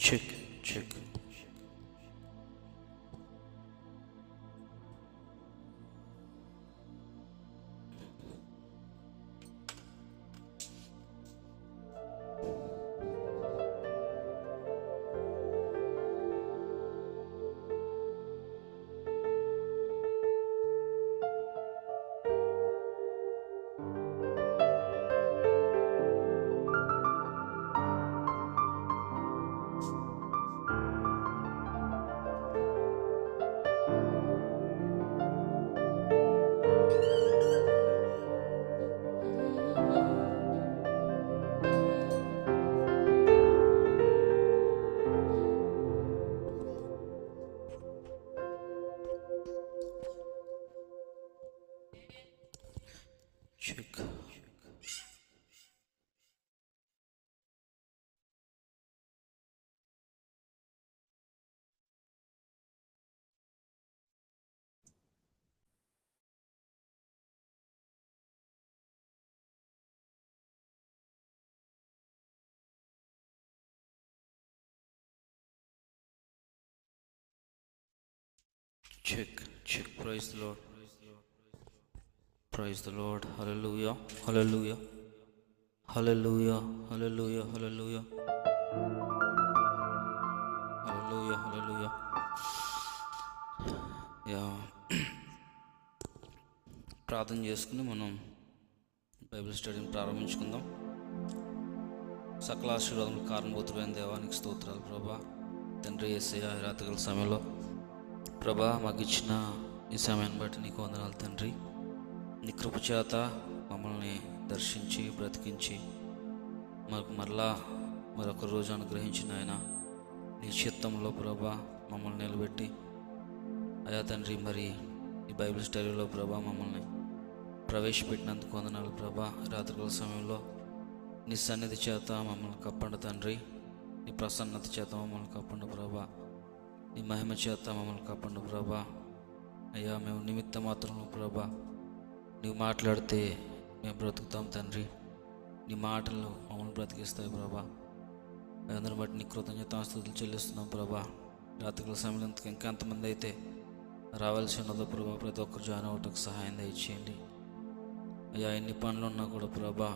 Check, check. Check. Check, check. Praise the Lord. Praise the Lord. Hallelujah. Hallelujah. Hallelujah. Hallelujah. Hallelujah. Hallelujah. Hallelujah. Yeah ప్రార్థన చేసుకుని మనం Bible స్టడీని ప్రారంభించుకుందాం. సకల ఆశీర్వాదములు కారణభూతులైన దేవానికి స్తోత్రాలు ప్రభా. తండ్రి యేసయ్య, రాత్రికాల సమయంలో ప్రభా మాకు ఇచ్చిన ఈ సమయాన్ని బట్టి నీకు వందనాలు తండ్రి. నీ కృప చేత మమ్మల్ని దర్శించి బ్రతికించి మాకు మరొక రోజు అనుగ్రహించిన ఆయన నీ చిత్తంలో ప్రభా మమ్మల్ని నిలబెట్టి అయా తండ్రి, మరి ఈ బైబిల్ స్టడీలో ప్రభా మమ్మల్ని ప్రవేశపెట్టినందుకు వందనాలు ప్రభా. రాత్రికాల సమయంలో నీ సన్నిధి చేత మమ్మల్ని కప్పండి తండ్రి. నీ ప్రసన్నత చేత మమ్మల్ని కప్పండి ప్రభా. నీ మహిమ చేత మమ్మల్ని కప్పండి ప్రభా. అయ్యా మేము నిమిత్త మాత్రం ప్రభా, నీవు మాట్లాడితే మేము బ్రతుకుతాం తండ్రి. నీ మాటలు మమ్మల్ని బ్రతికిస్తాయి ప్రభా. అందరిని బట్టి నీ కృతజ్ఞతాస్తుతులు చెల్లిస్తున్నాం ప్రభా. రాత్రికాల సమయంలో ఇంకెంతమంది అయితే రావాల్సి ఉన్నదో ప్రభా, ప్రతి ఒక్కరు జాయిన్ అవ్వటానికి సహాయం దయచేయండి అయ్యా. ఎన్ని పనులు ఉన్నా కూడా ప్రభా,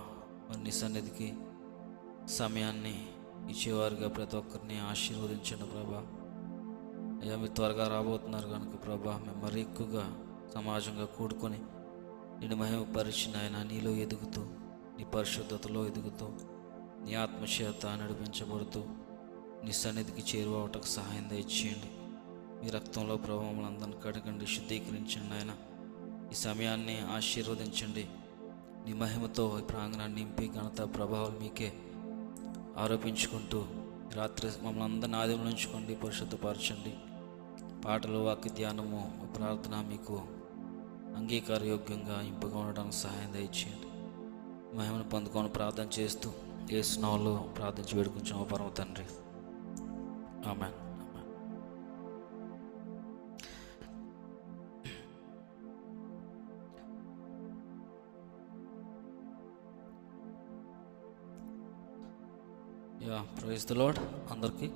మరి నీ సన్నిధికి సమయాన్ని ఇచ్చేవారుగా ప్రతి ఒక్కరిని ఆశీర్వదించండి ప్రభా. అయ్యా మీరు త్వరగా రాబోతున్నారు కనుక ప్రభా, మేము మరీ ఎక్కువగా సమాజంగా కూడుకొని నిన్ను మహిమపరిచిన ఆయన నీలో ఎదుగుతూ, నీ పరిశుద్ధతలో ఎదుగుతూ, నీ ఆత్మచేత నడిపించబడుతూ నీ సన్నిధికి చేరువవటకు సహాయం దయచేయండి. మీ రక్తంలో ప్రభావం అందరిని కడగండి, శుద్ధీకరించండి ఆయన. ఈ సమయాన్ని ఆశీర్వదించండి. నీ మహిమతో ఈ ప్రాంగణాన్ని నింపి ఘనత ప్రభావాలు మీకే ఆరోపించుకుంటూ రాత్రి మమ్మల్ని అందరిని ఆదిలో ఉంచుకోండి, పరిశుద్ధపరచండి. పాటలు, వాక్య ధ్యానము, ప్రార్థన మీకు అంగీకారయోగ్యంగా ఇంపుగా ఉండడానికి సహాయం దయచేయండి. మహిమను పొందుకొని ప్రార్థన చేస్తూ యేసు నామములో ప్రార్థించి వేడుకుంటున్నాము పరమ తండ్రి, ఆమేన్. Praise the lord. అందరికీ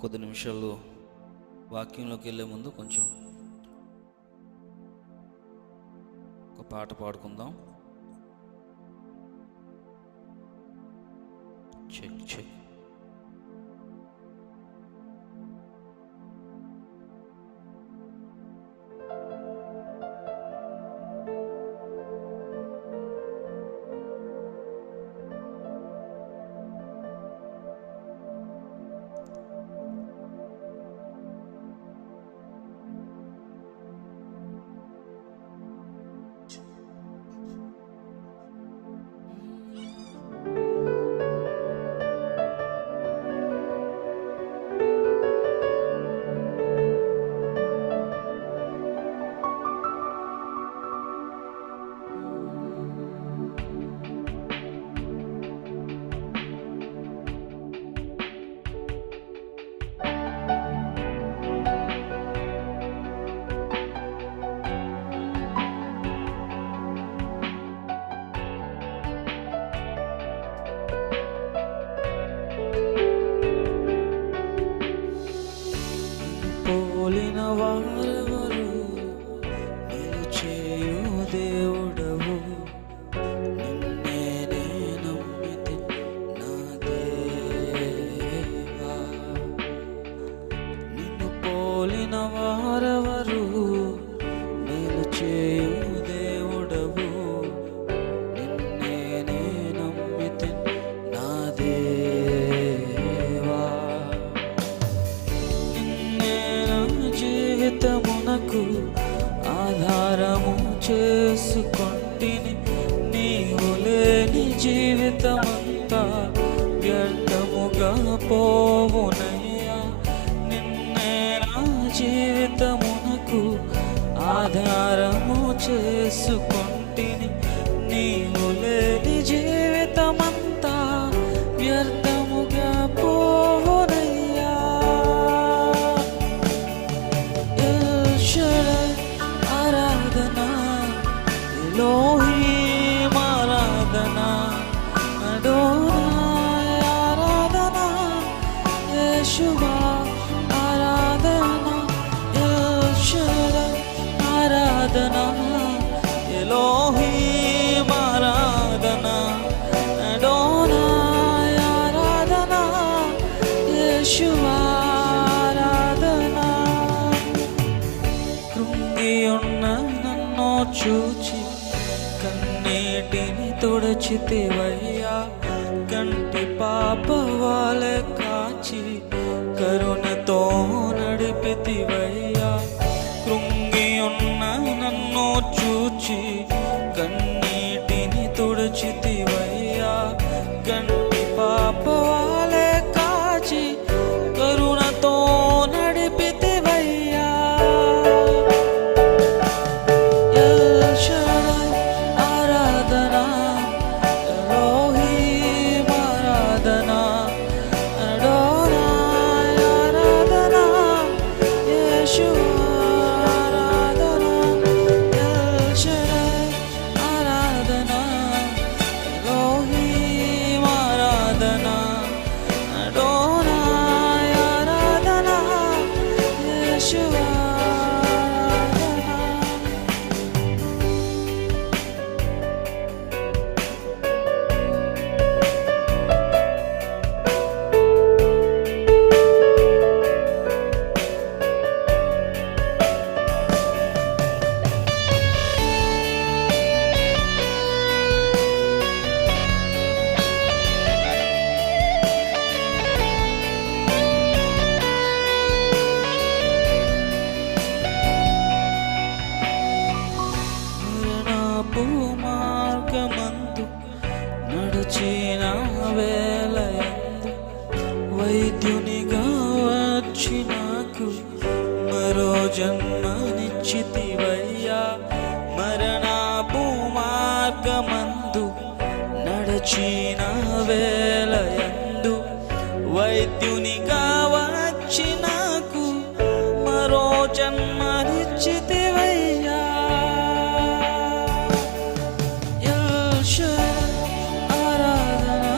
కొద్ది నిమిషాలు వాక్యంలోకి వెళ్ళే ముందు కొంచెం ఒక పాట పాడుకుందాం. Check check. పోలిన వారెవరు, నీవు చేయు దేవుడవు, నిన్నే నే నమ్మితి నా దేవా. నిన్ను పోలిన వారెవరు, నీవు చేయు దేవుడవు, నిన్నే నే నమ్మితి నా దేవా. నిన్నే నా జీవితమునకు ఆధారము చేసుకొంటిని, నీవు లేని జీవితమంతా వ్యర్థముగా పోవునయ్యా. నిన్నే నా జీవితమునకు ఆధారము చేసుకొంటిని, నీవు లేని జీవితమంతా వ్యర్థముగా పోవునయ్యా. ఎల్ షడై ఆరాధనా, ఎలోహీం ఆరాధనా, అడోనాయ్ ఆరాధనా, యేషువా ఆరాధనా. ఎల్ షడై ఆరాధనా, ఎలోహీం ఆరాధనా, అడోనాయ్ ఆరాధనా, యేషువా ఆరాధనా. కృంగియున్న నన్ను చూచి కన్నీటిని తుడచితివయ్యా. కంటి పాప వాలె కాచి కరుణతో నడిపితివయ్యా. కృంగియున్న నన్ను చూచి కన్నీటిని తుడచితివయ్యా. కంటి పాప వాలె కాచి కరుణతో నడిపితివయ్యా. ఎల్ షడై ఆరాధనా, ఎలోహీం ఆరాధనా, అడోనాయ్ ఆరాధనా, యేషువా ఆరాధనా. ఎల్ షడై ఆరాధనా, ఎలోహీం ఆరాధనా, అడోనాయ్ ఆరాధనా, యేషువా ఆరాధనా. మరణపు మార్గమందు నడిచిన వేళయందు వైద్యునిగా వచ్చి నాకు మరో జన్మనిచ్చితివయ్యా. మరణపు మార్గమందు నడిచిన వేళయందు వైద్యునిగా వచ్చి నాకు మరో జన్మనిచ్చితివయ్యా. ఎల్ షడై ఆరాధనా,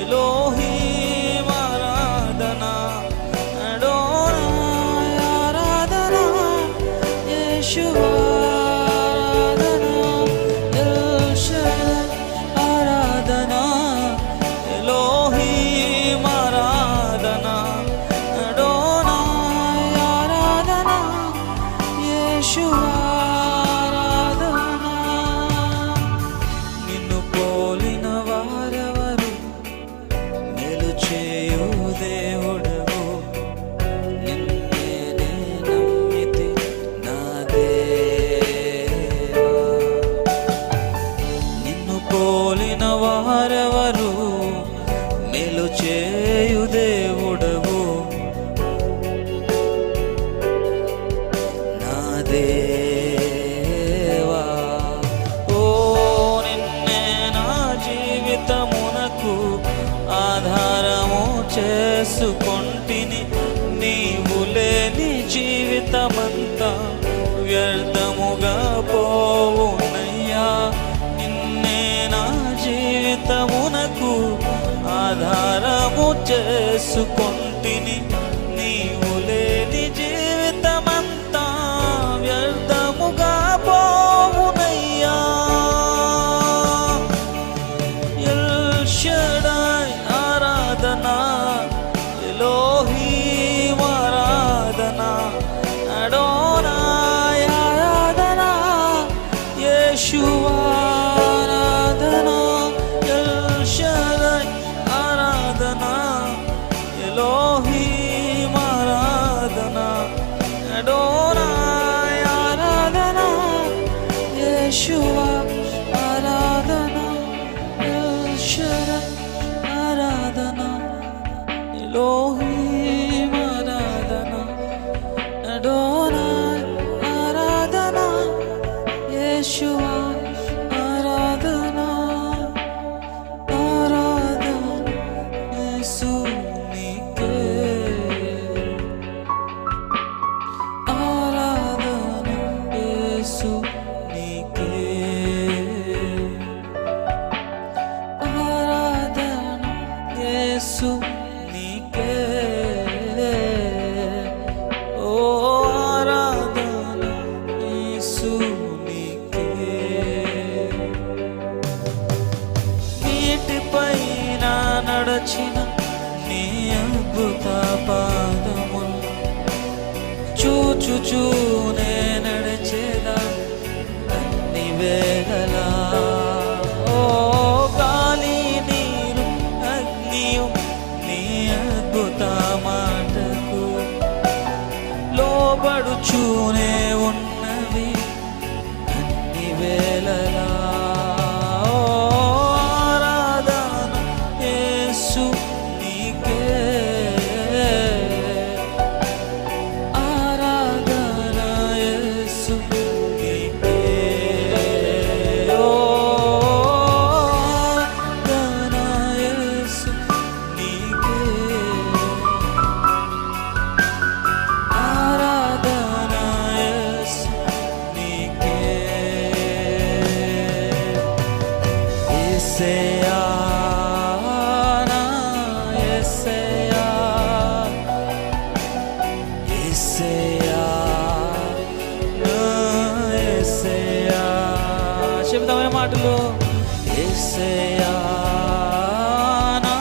ఎలోహీం ఆరాధనా, అడోనాయ్ ఆరాధనా, యేషువా ఆరాధనా. ఎల్ షడై ఆరాధనా, చూచుచూనే నడిచేదా అన్ని వేళలా. ఓ గాలి నీరు అగ్నియు నీ అద్భుత మాటకు లోబడుచూనే ఉన్నవి అన్ని వేళలా. ఆరాధన యేసు నీకే, ఆరాధన యేసు నీకే. ఆరాధన యేసు నీకే, ఆరాధన యేసు నీకే. యేసయ్యా నా యేసయ్యా, యేసయ్యా నా యేసయ్యా. చెబుతామే మాటలు. యేసయ్యా నా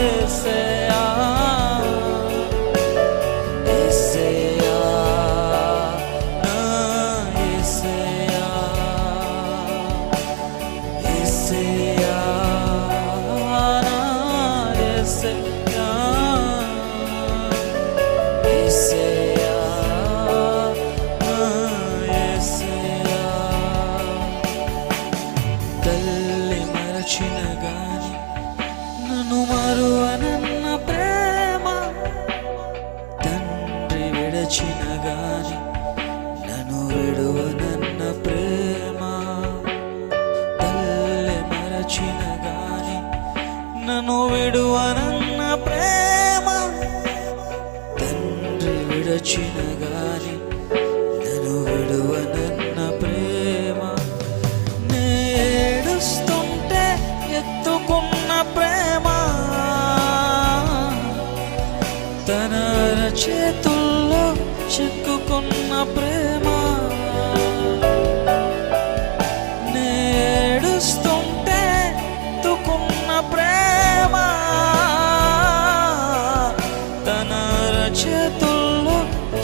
యేసయ్యా, యేసయ్యా నా యేసయ్యా, యేసయ్యా నా యేసయ్యా, యేసయ్యా నా యేసయ్యా. తల్లి మరచిన గాని నన్ను మరువనన్న ప్రేమ, తండ్రి విడచిన గాని నన్ను విడువనన్న ప్రేమ. తల్లి మరచిన గాని నన్ను విడువనన్న ప్రేమ, తండ్రి విడచిన గాని నన్ను విడువనన్న ప్రేమ. నేడుస్తుంటే ఎత్తుకున్న ప్రేమ, తన చేతుల్లో చిక్కుకున్న ప్రేమ. నేడుస్తుంటే ఎత్తుకున్న ప్రేమ, తన చేతుల్లో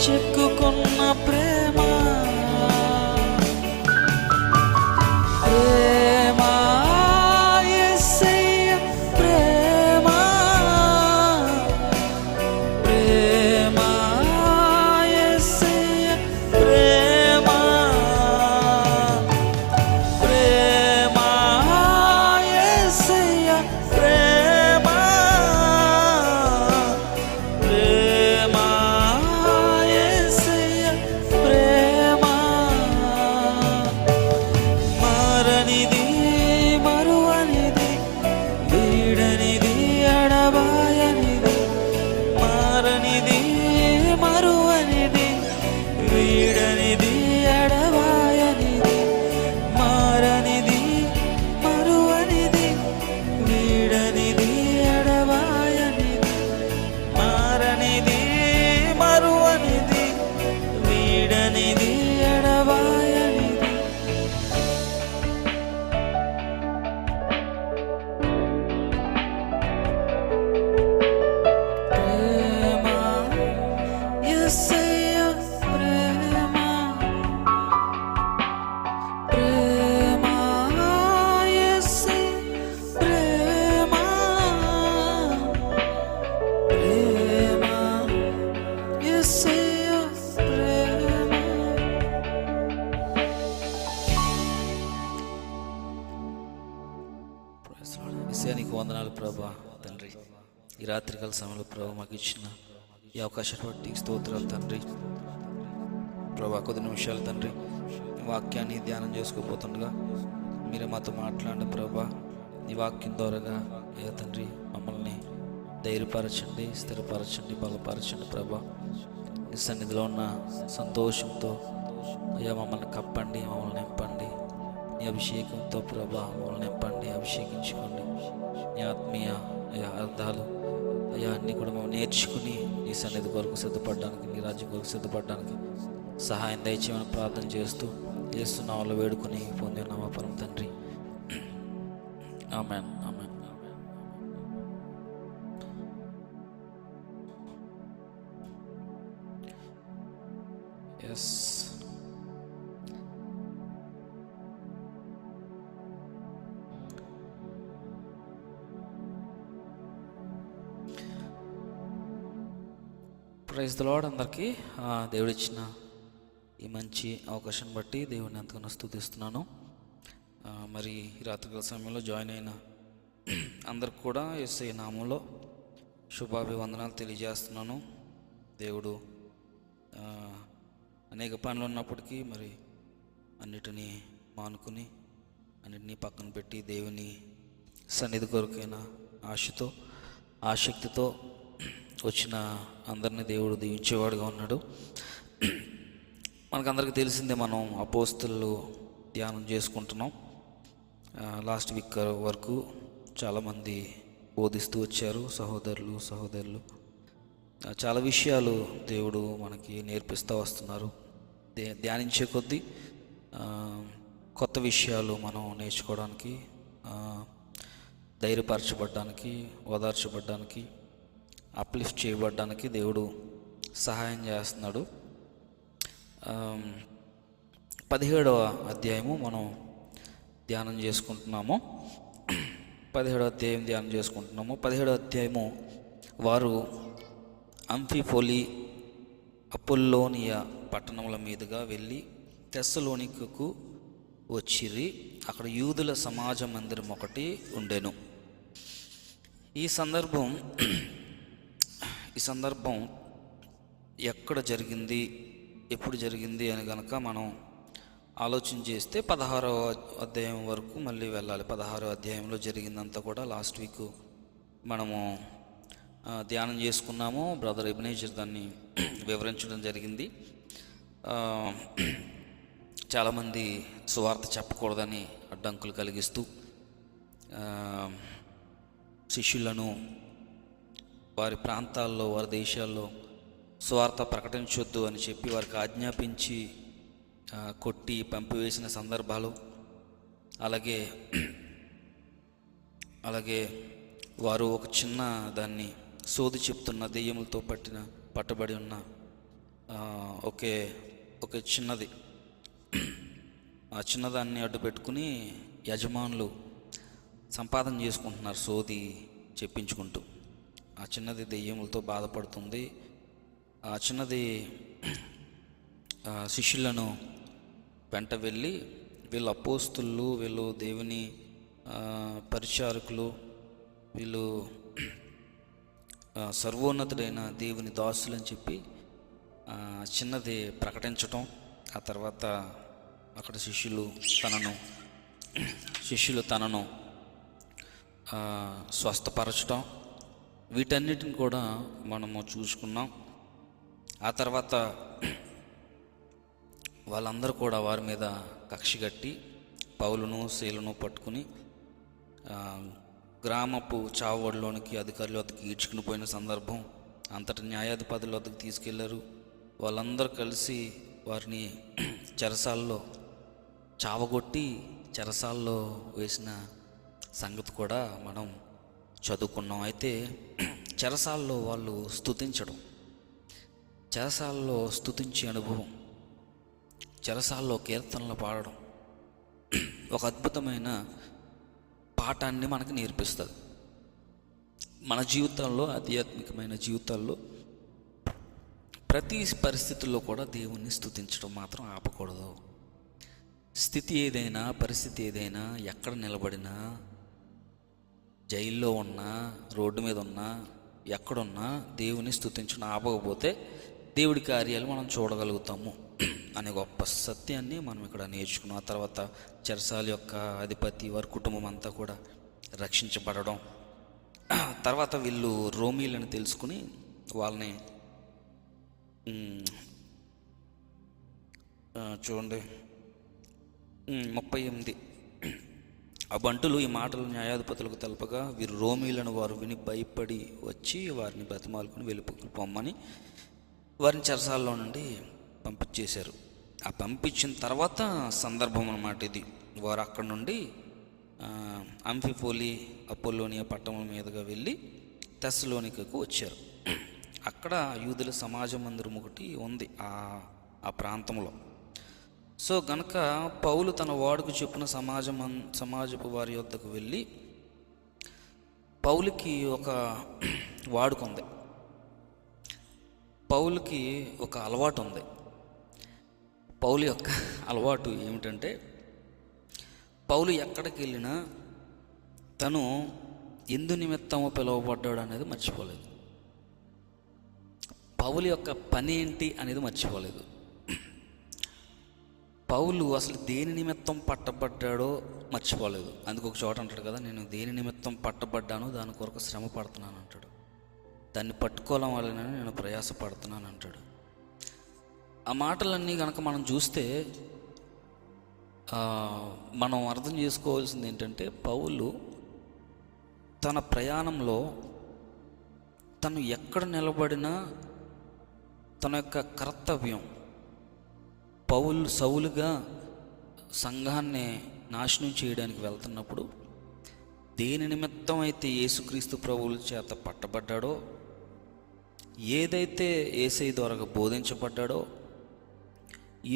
చిక్కుకున్న ప్రేమ. ప్రేమ యేసయ్య ప్రేమ, ప్రేమ యేసయ్య ప్రేమ, ప్రేమ యేసయ్య ప్రేమ, ప్రేమ యేసయ్య ప్రేమ. మారనిది మరువనిది, వీడనిది ఎడబాయనిది. మారనిది మరువనిది, వీడనిది ఎడబాయనిది. మారనిది మరువనిది, వీడనిది ఎడబాయనిది. మారనిది మరువనిది, వీడనిది ఎడబాయనిది. ప్రేమ యేసయ్య ప్రేమ, ప్రేమ యేసయ్య ప్రేమ, ప్రేమ యేసయ్య ప్రేమ. విషయానికి వందనాలు ప్రభా. తండ్రి ఈ రాత్రికాల సమయంలో ప్రభా మాకు ఇచ్చిన ఈ అవకాశాన్ని బట్టి స్తోత్రాలు తండ్రి. ప్రభా కొద్ది నిమిషాలు తండ్రి ఈ వాక్యాన్ని ధ్యానం చేసుకోబోతుండగా మీరే మాతో మాట్లాడండి ప్రభా. ఈ వాక్యం ద్వారాగా అయ్యా తండ్రి మమ్మల్ని ధైర్యపరచండి, స్థిరపరచండి, బలపరచండి ప్రభా. నీ సన్నిధిలో ఉన్న సంతోషంతో అయ్యా మమ్మల్ని కప్పండి, మమ్మల్ని నింపండి. నీ అభిషేకంతో ప్రభా మమ్మల్ని నింపండి, అభిషేకించుకోండి. నీ ఆత్మీయ అయ్యా అర్థాలు అయ్యా అన్నీ కూడా మేము నేర్చుకుని నీ సన్నిధి కొరకు సిద్ధపడడానికి, నీ రాజ్యం కొరకు సిద్ధపడడానికి సహాయం దయచేయమని ప్రార్థన చేస్తూ యేసు నామములో వేడుకొని పొందినామా పరమ తండ్రి. ఆమేన్, ఆమేన్. ఎస్. ప్రైజ్ ది లార్డ్ అందరికీ. దేవుడు ఇచ్చిన ఈ మంచి అవకాశం బట్టి దేవుడిని ఎంతగానో స్తుతిస్తున్నాను. మరి ఈ రాత్రికాల సమయంలో జాయిన్ అయిన అందరికి కూడా యేసయ్య నామంలో శుభాభివందనాలు తెలియజేస్తున్నాను. దేవుడు అనేక పనులు ఉన్నప్పటికీ మరి అన్నిటినీ మానుకుని అన్నిటినీ పక్కన పెట్టి దేవుని సన్నిధి కొరకైన ఆశతో ఆసక్తితో వచ్చిన అందరినీ దేవుడు దీవించేవాడుగా ఉన్నాడు. మనకందరికీ తెలిసిందే, మనం అపోస్తలు ధ్యానం చేసుకుంటున్నాం. లాస్ట్ వీక్ వరకు చాలామంది బోధిస్తూ వచ్చారు, సహోదరులు. చాలా విషయాలు దేవుడు మనకి నేర్పిస్తూ వస్తున్నారు. ధ్యానించే కొద్దీ కొత్త విషయాలు మనం నేర్చుకోవడానికి, ధైర్యపరచబడ్డానికి, ఓదార్చబడ్డానికి, అప్లిఫ్ట్ చేయబడ్డానికి దేవుడు సహాయం చేస్తున్నాడు. 17వ అధ్యాయము మనం ధ్యానం చేసుకుంటున్నాము. 17వ అధ్యాయము వారు అంఫిఫొలి అపోల్లోనియా పట్టణముల మీదుగా వెళ్ళి తెస్సలోనికకు వచ్చిరి. అక్కడ యూదుల సమాజ మందిరం ఒకటి ఉండెను. ఈ సందర్భం ఎక్కడ జరిగింది, ఎప్పుడు జరిగింది అని కనుక మనం ఆలోచన చేస్తే 16వ అధ్యాయం వరకు మళ్ళీ వెళ్ళాలి. 16వ అధ్యాయంలో జరిగిందంతా కూడా లాస్ట్ వీక్ మనము ధ్యానం చేసుకున్నాము. బ్రదర్ ఎబినేజర్ దాన్ని వివరించడం జరిగింది. చాలామంది సువార్త చెప్పకూడదని అడ్డంకులు కలిగిస్తూ శిష్యులను వారి ప్రాంతాల్లో, వారి దేశాల్లో సువార్త ప్రకటించొద్దు అని చెప్పి వారికి ఆజ్ఞాపించి కొట్టి పంపివేసిన సందర్భాలు, అలాగే వారు ఒక చిన్న దాన్ని సోది చెప్తున్న దెయ్యములతో పట్టబడి ఉన్న ఒకే చిన్నది, ఆ చిన్నదాన్ని అడ్డు పెట్టుకుని యజమానులు సంపాదన చేసుకుంటున్నారు సోది చెప్పించుకుంటూ. ఆ చిన్నది దెయ్యములతో బాధపడుతుంది. ఆ చిన్నది శిష్యులను వెంట వెళ్ళి వీళ్ళు అపోస్తులు, వీళ్ళు దేవుని పరిచారకులు, వీళ్ళు సర్వోన్నతుడైన దేవుని దాసులు అని చెప్పి చిన్నది ప్రకటించటం. ఆ తర్వాత అక్కడ శిష్యులు తనను స్వస్థపరచటం, వీటన్నిటిని కూడా మనము చూసుకున్నాం. ఆ తర్వాత వాళ్ళందరూ కూడా వారి మీద కక్ష కట్టి పౌలును శీలను పట్టుకుని గ్రామపు చావడిలోనికి అధికారుల వద్దకు ఈడ్చుకుని పోయిన సందర్భం. అంతటి న్యాయాధిపతుల వద్దకు తీసుకెళ్లారు. వాళ్ళందరూ కలిసి వారిని చెరసాల్లో చావగొట్టి చెరసాల్లో వేసిన సంగతి కూడా మనం చదువుకున్నాం. అయితే చెరసాల్లో వాళ్ళు స్తుతించడం, చెరసాల్లో స్తుతించే అనుభవం, చెరసాల్లో కీర్తనలు పాడడం ఒక అద్భుతమైన పాఠాన్ని మనకు నేర్పిస్తుంది. మన జీవితాల్లో, ఆధ్యాత్మికమైన జీవితాల్లో ప్రతి పరిస్థితుల్లో కూడా దేవుణ్ణి స్తుతించడం మాత్రం ఆపకూడదు. స్థితి ఏదైనా, పరిస్థితి ఏదైనా, ఎక్కడ నిలబడినా, జైల్లో ఉన్నా, రోడ్డు మీద ఉన్నా, ఎక్కడున్నా దేవుని స్తుతించడం ఆపకపోతే దేవుడి కార్యాలు మనం చూడగలుగుతాము అనే గొప్ప సత్యాన్ని మనం ఇక్కడ నేర్చుకున్నాం. ఆ తర్వాత చెరసాల యొక్క అధిపతి, వారి కుటుంబం అంతా కూడా రక్షించబడడం. తర్వాత వీళ్ళు రోమీలను తెలుసుకుని వాళ్ళని చూడండి 38 ఆ బంటులు ఈ మాటలు న్యాయాధిపతులకు తెలపగా వీరు రోమీలను వారు విని భయపడి వచ్చి వారిని బతిమాలుకుని వెళ్ళిపోమ్మని వారిని చెరసాల్లో నుండి పంపించేశారు. ఆ పంపించిన తర్వాత సందర్భం అన్నమాట ఇది. వారు అక్కడ నుండి అంఫిఫొలి అపోల్లోనియా పట్టణం మీదుగా వెళ్ళి తెస్సలోనికకు వచ్చారు. అక్కడ యూదుల సమాజ మందిరం ఒకటి ఉంది. ఆ ఆ ప్రాంతంలో. సో గనక పౌలు తన వాడుకు చెప్పిన సమాజపు వారి యొద్దకు వెళ్ళి, పౌలుకి ఒక వాడుక ఉంది, పౌలుకి ఒక అలవాటు ఉంది. పౌలు యొక్క అలవాటు ఏమిటంటే, పౌలు ఎక్కడికి వెళ్ళినా తను ఎందు నిమిత్తము పిలువబడ్డాడు అనేది మర్చిపోలేదు. పౌలు యొక్క పని ఏంటి అనేది మర్చిపోలేదు. పౌలు అసలు దేని నిమిత్తం పట్టబడ్డాడో మర్చిపోలేదు. అందుకు ఒక చోట అంటాడు కదా, నేను దేని నిమిత్తం పట్టబడ్డానో దాని కొరకు శ్రమ పడుతున్నాను అంటాడు. దాన్ని పట్టుకోవడం వల్లనే నేను ప్రయాసపడుతున్నాను అంటాడు. ఆ మాటలన్నీ కనుక మనం చూస్తే మనం అర్థం చేసుకోవాల్సింది ఏంటంటే, పౌలు తన ప్రయాణంలో తను ఎక్కడ నిలబడినా తన యొక్క కర్తవ్యం, సౌలుగా సంఘాన్ని నాశనం చేయడానికి వెళ్తున్నప్పుడు దేని నిమిత్తం అయితే యేసుక్రీస్తు ప్రభువుల చేత పట్టబడ్డాడో, ఏదైతే యేసయ్య ద్వారా బోధించబడ్డాడో,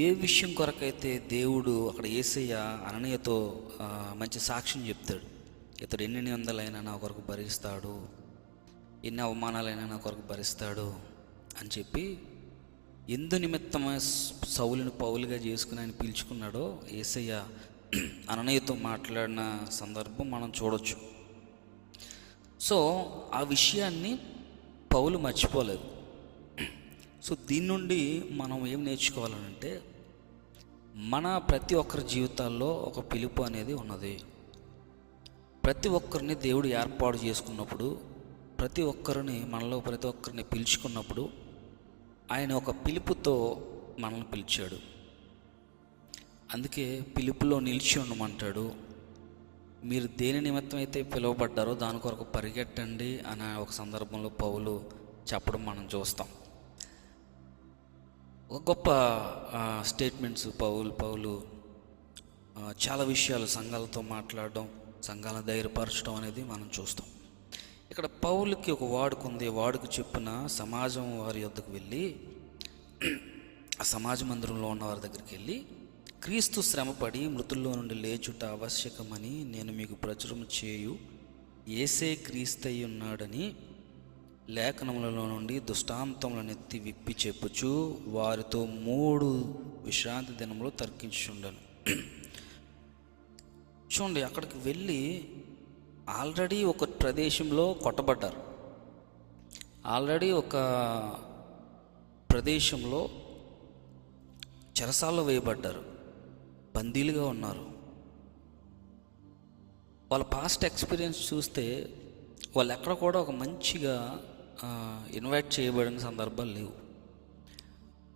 ఏ విషయం కొరకైతే దేవుడు అక్కడ యేసయ్య అననీయతో మంచి సాక్ష్యం చెప్తాడు, ఇతడు ఎన్ని నిందలైనా నా కొరకు భరిస్తాడు, ఎన్ని అవమానాలైనా నా కొరకు భరిస్తాడు అని చెప్పి ఎందు నిమిత్తమే సౌలుని పౌలుగా చేసుకుని ఆయన పిలుచుకున్నాడో యేసయ్య అననీయతో మాట్లాడిన సందర్భం మనం చూడొచ్చు. సో ఆ విషయాన్ని పౌలు మర్చిపోలేదు. సో దీని నుండి మనం ఏం నేర్చుకోవాలంటే, మన ప్రతి ఒక్కరి జీవితాల్లో ఒక పిలుపు అనేది ఉన్నది. ప్రతి ఒక్కరిని దేవుడు ఏర్పాటు చేసుకున్నప్పుడు, మనలో ప్రతి ఒక్కరిని పిలుచుకున్నప్పుడు ఆయన ఒక పిలుపుతో మనల్ని పిలిచాడు. అందుకే పిలుపులో నిలిచి ఉండమంటాడు. మీరు దేని నిమిత్తం అయితే పిలువబడ్డారో దాని కొరకు పరిగెట్టండి అనే ఒక సందర్భంలో పౌలు చెప్పడం మనం చూస్తాం. ఒక గొప్ప స్టేట్మెంట్స్ పౌలు చాలా విషయాలు సంఘాలతో మాట్లాడడం, సంఘాలను ధైర్యపరచడం అనేది మనం చూస్తాం. ఇక్కడ పౌలుకి ఒక వాడుక ఉంది. వాడుకు చెప్పిన సమాజం వారి యొద్దకు వెళ్ళి, ఆ సమాజ మందిరంలో ఉన్న వారి దగ్గరికి వెళ్ళి, క్రీస్తు శ్రమపడి మృతుల్లో నుండి లేచుట ఆవశ్యకమని నేను మీకు ప్రచురం చేయు యేసే క్రీస్తయి ఉన్నాడని లేఖనములలో నుండి దృష్టాంతములనెత్తి విప్పి చెప్పుచు వారితో 3 విశ్రాంతి దినములు తర్కించుండను. చూడండి, అక్కడికి వెళ్ళి ఆల్రెడీ ఒక ప్రదేశంలో కొట్టబడ్డారు, ఆల్రెడీ ఒక ప్రదేశంలో చెరసాల్లో వేయబడ్డారు, బందీలుగా ఉన్నారు. వాళ్ళ పాస్ట్ ఎక్స్పీరియన్స్ చూస్తే వాళ్ళు ఎక్కడ కూడా ఒక మంచిగా ఇన్వైట్ చేయబడిన సందర్భాలు లేవు,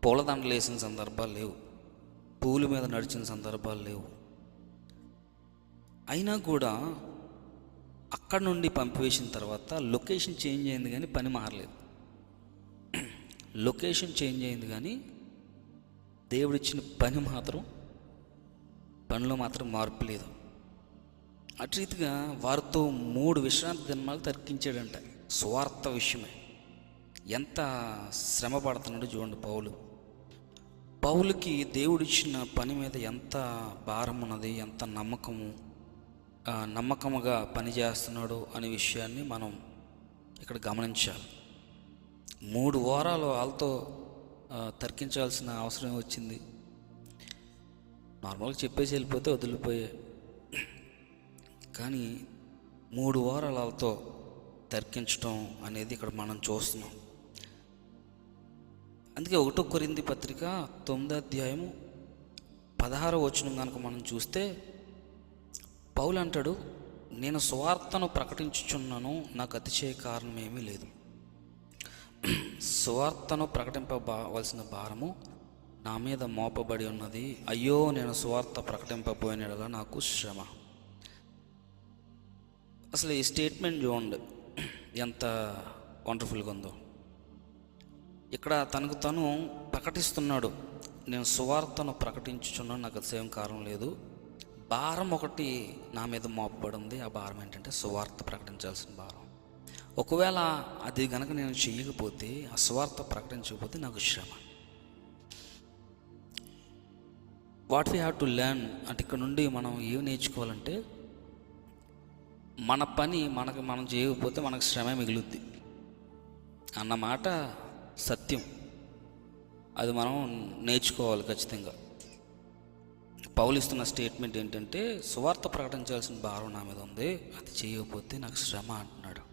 పూలదండలు వేసిన సందర్భాలు లేవు, పూల మీద నడిచిన సందర్భాలు లేవు. అయినా కూడా అక్కడ నుండి పంపివేసిన తర్వాత లొకేషన్ చేంజ్ అయింది కానీ పని మారలేదు. లొకేషన్ చేంజ్ అయింది కానీ దేవుడిచ్చిన పనిలో మాత్రం మార్పు లేదు. అటు రీతిగా వారితో 3 విశ్రాంతి దినాలు తర్కించాడంట. స్వార్థ విషయమే ఎంత శ్రమ పడుతున్నాడో చూడండి. పౌలుకి దేవుడిచ్చిన పని మీద ఎంత భారం ఉన్నది, ఎంత నమ్మకముగా పనిచేస్తున్నాడు అనే విషయాన్ని మనం ఇక్కడ గమనించాలి. 3 వారాలు వాళ్ళతో తర్కించాల్సిన అవసరం వచ్చింది. నార్మల్గా చెప్పేసి వెళ్ళిపోతే వదిలిపోయే, కానీ 3 వారాలు వాళ్ళతో తర్కించడం అనేది ఇక్కడ మనం చూస్తున్నాం. అందుకే 1 కొరింథీ పత్రిక 9వ అధ్యాయము 16వ వచనం కనుక మనం చూస్తే పౌలు అంటాడు, నేను సువార్తను ప్రకటించుచున్నాను, నాకు అతిశయ కారణం ఏమీ లేదు. సువార్తను ప్రకటింపవలసిన భారము నా మీద మోపబడి ఉన్నది. అయ్యో, నేను సువార్త ప్రకటింపబోయినలా నాకు శ్రమ. అసలు ఈ స్టేట్మెంట్ చూడండి ఎంత వండర్ఫుల్గా ఉందో. ఇక్కడ తనకు తను ప్రకటిస్తున్నాడు, నేను సువార్తను ప్రకటించుచున్నాను, నాకు అతిశయం కారణం లేదు. భారం ఒకటి నా మీద మోపబడి ఉంది. ఆ భారం ఏంటంటే సువార్త ప్రకటించాల్సిన భారం. ఒకవేళ అది కనుక నేను చెయ్యకపోతే, ఆ సువార్త ప్రకటించకపోతే నాకు శ్రమ. What we have to learn అంటే ఇక్కడ నుండి మనం ఏం నేర్చుకోవాలంటే, మన పని మనం చేయకపోతే మనకు శ్రమ మిగులుద్ది అన్నమాట సత్యం. అది మనం నేర్చుకోవాలి ఖచ్చితంగా. పౌలు ఇస్తున్న స్టేట్మెంట్ ఏంటంటే, సువార్త ప్రకటించాల్సిన భారం నా మీద ఉంది, అది చేయకపోతే నాకు శ్రమ అంటున్నాడు.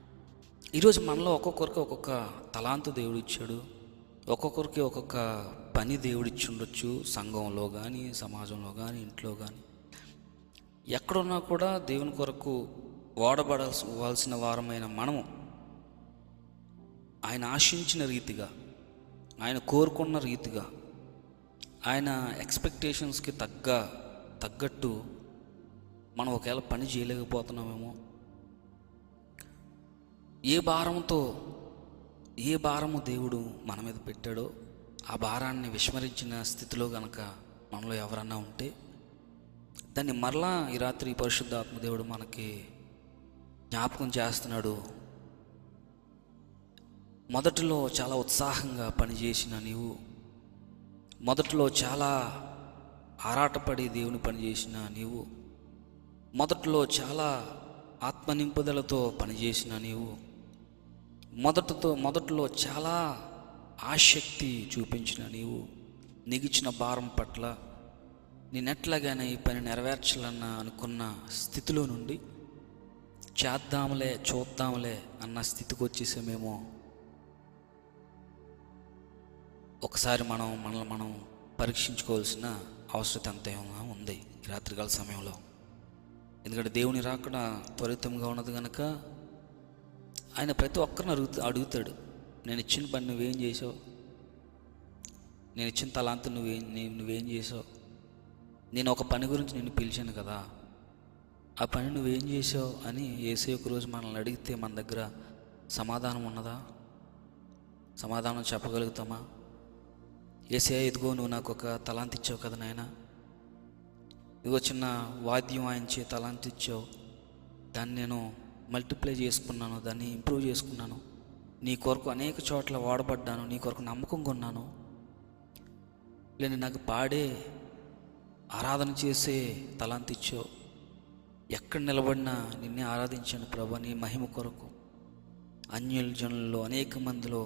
ఈరోజు మనలో ఒక్కొక్కరికి ఒక్కొక్క తలాంతు దేవుడు ఇచ్చాడు, ఒక్కొక్కరికి ఒక్కొక్క పని దేవుడు ఇచ్చి ఉండొచ్చు. సంఘంలో కానీ, సమాజంలో కానీ, ఇంట్లో కానీ, ఎక్కడున్నా కూడా దేవుని కొరకు వాడబడాల్సిన వారమైన మనము ఆయన ఆశించిన రీతిగా, ఆయన కోరుకున్న రీతిగా, ఆయన ఎక్స్పెక్టేషన్స్కి తగ్గట్టు మనం ఒకవేళ పని చేయలేకపోతున్నామేమో, ఏ భారము దేవుడు మన మీద పెట్టాడో ఆ భారాన్ని విస్మరించిన స్థితిలో గనక మనలో ఎవరన్నా ఉంటే, దాన్ని మరలా ఈ రాత్రి పరిశుద్ధాత్మ దేవుడు మనకి జ్ఞాపకం చేస్తున్నాడు. మొదటిలో చాలా ఉత్సాహంగా పనిచేసిన నీవు, మొదట్లో చాలా ఆరాటపడి దేవుని పనిచేసిన నీవు, మొదట్లో చాలా ఆత్మనింపుదలతో పనిచేసిన నీవు, మొదట్లో చాలా ఆసక్తి చూపించిన నీవు, నీకిచ్చిన భారం పట్ల నేనెట్లాగానే ఈ పని నెరవేర్చాలన్న అనుకున్న స్థితిలో నుండి చూద్దాంలే అన్న స్థితికి వచ్చేసామేమో. ఒకసారి మనల్ని మనం పరీక్షించుకోవాల్సిన అవసరం ఎంతైనా ఉంది ఈ రాత్రికాల సమయంలో. ఎందుకంటే దేవుని రాకడ త్వరితంగా ఉన్నది కనుక ఆయన ప్రతి ఒక్కరిని అడుగుతాడు, నేను ఇచ్చిన పని నువ్వేం చేసావు, నేను ఇచ్చిన తలాంతు నువ్వేం చేసావు, నేను ఒక పని గురించి నిన్ను పిలిచాను కదా, ఆ పని నువ్వేం చేసావు అని యేసయ్య ఒకరోజు మనల్ని అడిగితే మన దగ్గర సమాధానం ఉన్నదా? సమాధానం చెప్పగలుగుతామా? యేసయ్య, ఇదిగో నువ్వు నాకు ఒక తలాంతు ఇచ్చావు కదా నాయన, ఇదిగో చిన్న వాద్యం వాయించే తలాంతు ఇచ్చావు, దాన్ని నేను మల్టిప్లై చేసుకున్నాను, దాన్ని ఇంప్రూవ్ చేసుకున్నాను, నీ కొరకు అనేక చోట్ల వాడబడ్డాను, నీ కొరకు నమ్మకం కొన్నాను, లేదు నాకు పాడే ఆరాధన చేసే తలాంతు ఇచ్చావు, ఎక్కడ నిలబడినా నిన్నే ఆరాధించాను ప్రభా, నీ మహిమ కొరకు అన్యుల జనుల్లో అనేక మందిలో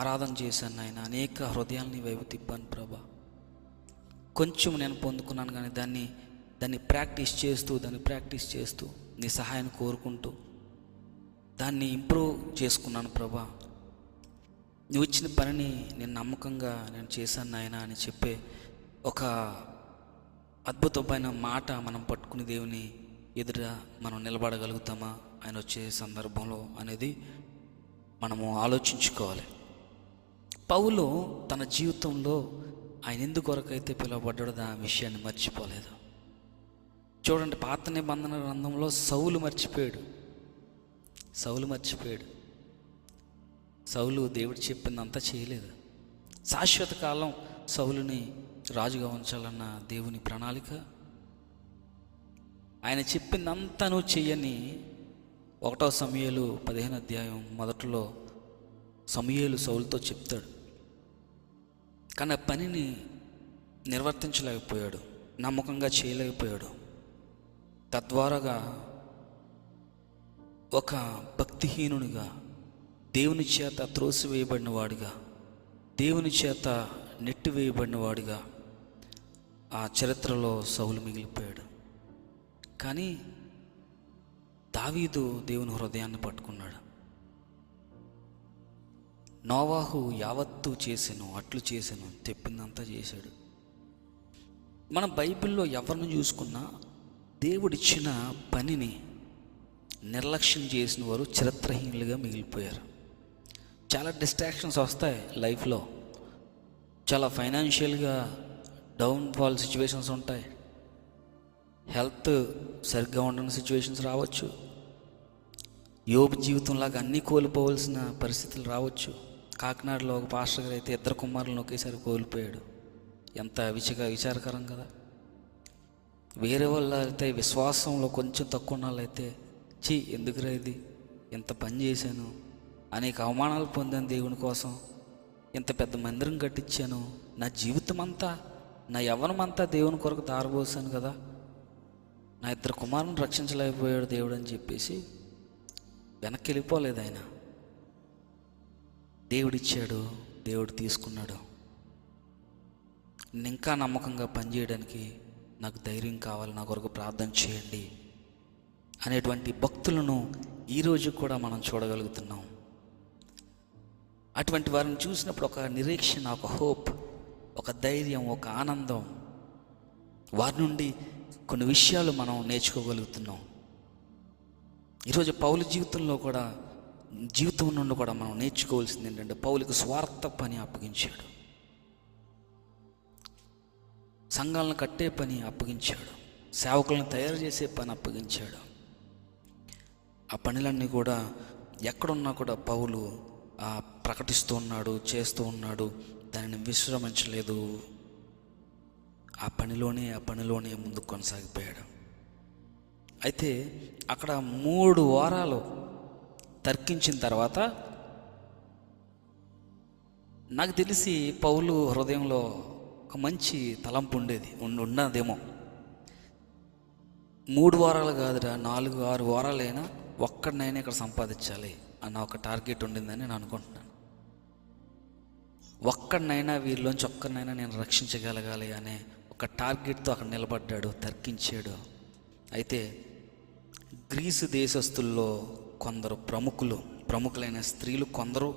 ఆరాధన చేశాను ఆయన, అనేక హృదయాల్ని వైపు తిప్పాను ప్రభా, కొంచెం నేను పొందుకున్నాను కానీ దాన్ని ప్రాక్టీస్ చేస్తూ నీ సహాయాన్ని కోరుకుంటూ దాన్ని ఇంప్రూవ్ చేసుకున్నాను ప్రభా, నువ్వు ఇచ్చిన పనిని నేను నమ్మకంగా చేశాను నాయన అని చెప్పే ఒక అద్భుతమైన మాట మనం పట్టుకుని దేవుని ఎదుట మనం నిలబడగలుగుతామా ఆయన వచ్చే సందర్భంలో అనేది మనము ఆలోచించుకోవాలి. పౌలు తన జీవితంలో ఆయన ఎందుకొరకైతే పిలువబడ్డాడో ఆ విషయాన్ని మర్చిపోలేదు. చూడండి, పాత నిబంధన గ్రంథంలో సౌలు మర్చిపోయాడు. సౌలు దేవుడు చెప్పిందంతా చేయలేదు. శాశ్వత కాలం సౌలుని రాజుగా ఉంచాలన్న దేవుని ప్రణాళిక, ఆయన చెప్పిందంతా నువ్వు చెయ్యని 1 సమూయేలు 15 అధ్యాయం మొదట్లో సమూయేలు సౌలుతో చెప్తాడు. కానీ ఆ పనిని నిర్వర్తించలేకపోయాడు, నమ్మకంగా చేయలేకపోయాడు. తద్వారాగా ఒక భక్తిహీనునిగా, దేవుని చేత త్రోసివేయబడిన వాడిగా, దేవుని చేత నెట్టివేయబడిన వాడిగా ఆ చరిత్రలో సౌలు మిగిలిపోయాడు. కానీ దావీదు దేవుని హృదయాన్ని పట్టుకున్నాడు. నోవాహు యావత్తు చేశాను, అట్లు చేశాను, చెప్పిందంతా చేశాడు. మన బైబిల్లో ఎవరిని చూసుకున్నా దేవుడిచ్చిన పనిని నిర్లక్ష్యం చేసిన వారు చరిత్రహీనులుగా మిగిలిపోయారు. చాలా డిస్ట్రాక్షన్స్ వస్తాయి లైఫ్లో, చాలా ఫైనాన్షియల్గా డౌన్ఫాల్ సిచ్యువేషన్స్ ఉంటాయి, హెల్త్ సరిగ్గా ఉండని సిచ్యువేషన్స్ రావచ్చు, యోబు జీవితంలాగా అన్నీ కోల్పోవలసిన పరిస్థితులు రావచ్చు. కాకినాడలో ఒక పాస్టర్ గారు అయితే 2 కుమారులను ఒకేసారి కోల్పోయాడు. ఎంత విచారకరం కదా. వేరే వాళ్ళు అయితే విశ్వాసంలో కొంచెం తక్కువ ఉన్న వాళ్ళైతే ఎందుకురా ఇది, ఎంత పని చేశాను, అనేక అవమానాలు పొందాను దేవుని కోసం, ఇంత పెద్ద మందిరం కట్టించాను, నా జీవితం అంతా నా యవ్వనమంతా దేవుని కొరకు దారబోసాను కదా, నా 2 కుమారులను రక్షించలేకపోయాడు దేవుడు అని చెప్పేసి వెనక్కి వెళ్ళిపోలేదు ఆయన. దేవుడిచ్చాడు, దేవుడు తీసుకున్నాడు. నేను ఇంకా నమ్మకంగా పనిచేయడానికి నాకు ధైర్యం కావాలి, నా కొరకు ప్రార్థన చేయండి అనేటువంటి భక్తులను ఈరోజు కూడా మనం చూడగలుగుతున్నాం. అటువంటి వారిని చూసినప్పుడు ఒక నిరీక్షణ, ఒక హోప్, ఒక ధైర్యం, ఒక ఆనందం, వారి నుండి కొన్ని విషయాలు మనం నేర్చుకోగలుగుతున్నాం. ఈరోజు పౌలు జీవితం నుండి కూడా మనం నేర్చుకోవాల్సింది ఏంటంటే, పౌలుకు స్వార్థ పని అప్పగించాడు, సంఘాలను కట్టే పని అప్పగించాడు, సేవకులను తయారు చేసే పని అప్పగించాడు. ఆ పనులన్నీ కూడా ఎక్కడున్నా కూడా పౌలు ప్రకటిస్తూ ఉన్నాడు, చేస్తూ ఉన్నాడు, దానిని విశ్రమించలేదు. ఆ పనిలోనే ముందుకు కొనసాగిపోయాడు. అయితే అక్కడ 3 వారాలు తర్కించిన తర్వాత నాకు తెలిసి పౌలు హృదయంలో ఒక మంచి తలంపు ఉన్నదేమో. 3 వారాలు కాదురా, 4-6 వారాలైనా ఒక్కడినైనా ఇక్కడ సంపాదించాలి అన్న ఒక టార్గెట్ ఉండిందని నేను అనుకుంటున్నాను. ఒక్కడినైనా వీరిలోంచి ఒక్కరినైనా నేను రక్షించగలగాలి అనే ఒక టార్గెట్తో అక్కడ నిలబడ్డాడు, తర్కించాడు. అయితే గ్రీసు దేశస్తుల్లో కొందరు ప్రముఖులైన స్త్రీలు కొందరు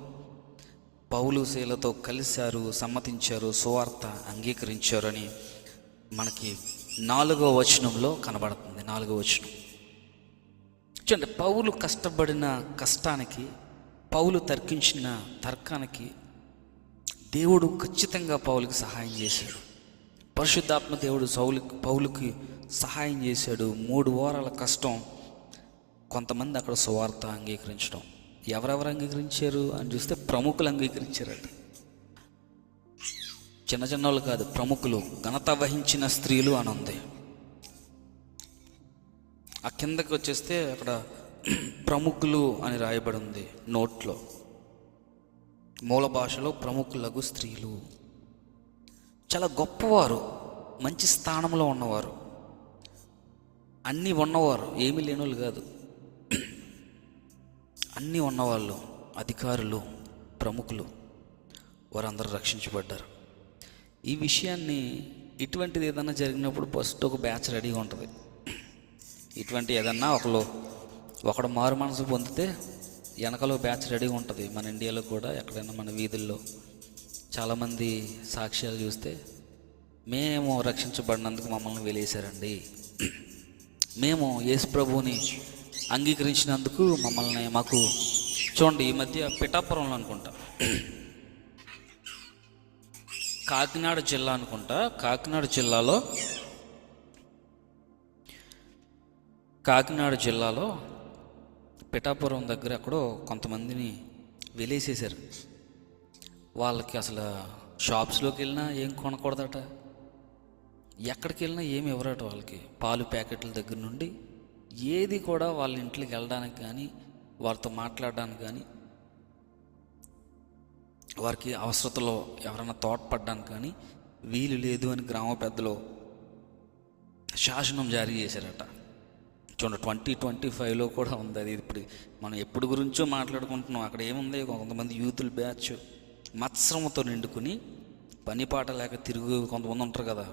పౌలు శీలతో కలిశారు, సమ్మతించారు, సువార్త అంగీకరించారు అని మనకి 4వ వచనంలో కనబడుతుంది. 4వ వచనం చూడండి. పౌలు కష్టపడిన కష్టానికి, పౌలు తర్కించిన తర్కానికి దేవుడు ఖచ్చితంగా పౌలుకి సహాయం చేశాడు. పరిశుద్ధాత్మ దేవుడు పౌలుకి సహాయం చేశాడు. 3 వారాల కష్టం, కొంతమంది అక్కడ సువార్త అంగీకరించడం. ఎవరెవరు అంగీకరించారు అని చూస్తే ప్రముఖులు అంగీకరించారట. చిన్న వాళ్ళు కాదు, ప్రముఖులు, ఘనత వహించిన స్త్రీలు అని ఉంది. ఆ కిందకి వచ్చేస్తే అక్కడ ప్రముఖులు అని రాయబడి ఉంది నోట్లో. మూల భాషలో ప్రముఖులకు స్త్రీలు, చాలా గొప్పవారు, మంచి స్థానంలో ఉన్నవారు, అన్నీ ఉన్నవారు, ఏమీ లేని వాళ్ళు కాదు, అన్నీ ఉన్నవాళ్ళు, అధికారులు, ప్రముఖులు, వారందరూ రక్షించబడ్డారు. ఈ విషయాన్ని ఇటువంటిది ఏదన్నా జరిగినప్పుడు ఫస్ట్ ఒక బ్యాచ్ రెడీగా ఉంటుంది. ఇటువంటి ఏదన్నా ఒకడు మారు మనసు పొందితే వెనకలో బ్యాచ్ రెడీగా ఉంటుంది. మన ఇండియాలో కూడా ఎక్కడైనా మన వీధుల్లో చాలామంది సాక్ష్యాలు చూస్తే, మేము రక్షించబడినందుకు మమ్మల్ని వెలేశారండి, మేము యేసు ప్రభువుని అంగీకరించినందుకు మాకు చూడండి. ఈ మధ్య పిఠాపురంలో అనుకుంటా, కాకినాడ జిల్లా అనుకుంటా, కాకినాడ జిల్లాలో పిఠాపురం దగ్గర ఎక్కడో కొంతమందిని వెలేసేశారు. వాళ్ళకి అసలు షాప్స్లోకి వెళ్ళినా ఏం కొనకూడదట, ఎక్కడికి వెళ్ళినా ఏమి ఇవ్వరట. వాళ్ళకి పాలు ప్యాకెట్ల దగ్గర నుండి ఏది కూడా వాళ్ళ ఇంట్లోకి వెళ్ళడానికి కానీ, వారితో మాట్లాడడానికి కానీ, వారికి అవసరతలో ఎవరైనా తోడ్పడడానికి కానీ వీలు లేదు అని గ్రామ పెద్దలు శాసనం జారీ చేశారట. చూడండి, 2025లో కూడా ఉంది అది. ఇప్పుడు మనం ఎప్పుడు గురించో మాట్లాడుకుంటున్నాం. అక్కడ ఏముంది, కొంతమంది యూతుల బ్యాచ్ మత్సరంతో నిండుకుని పని పాట లేక తిరుగు కొంతమంది ఉంటారు కదా,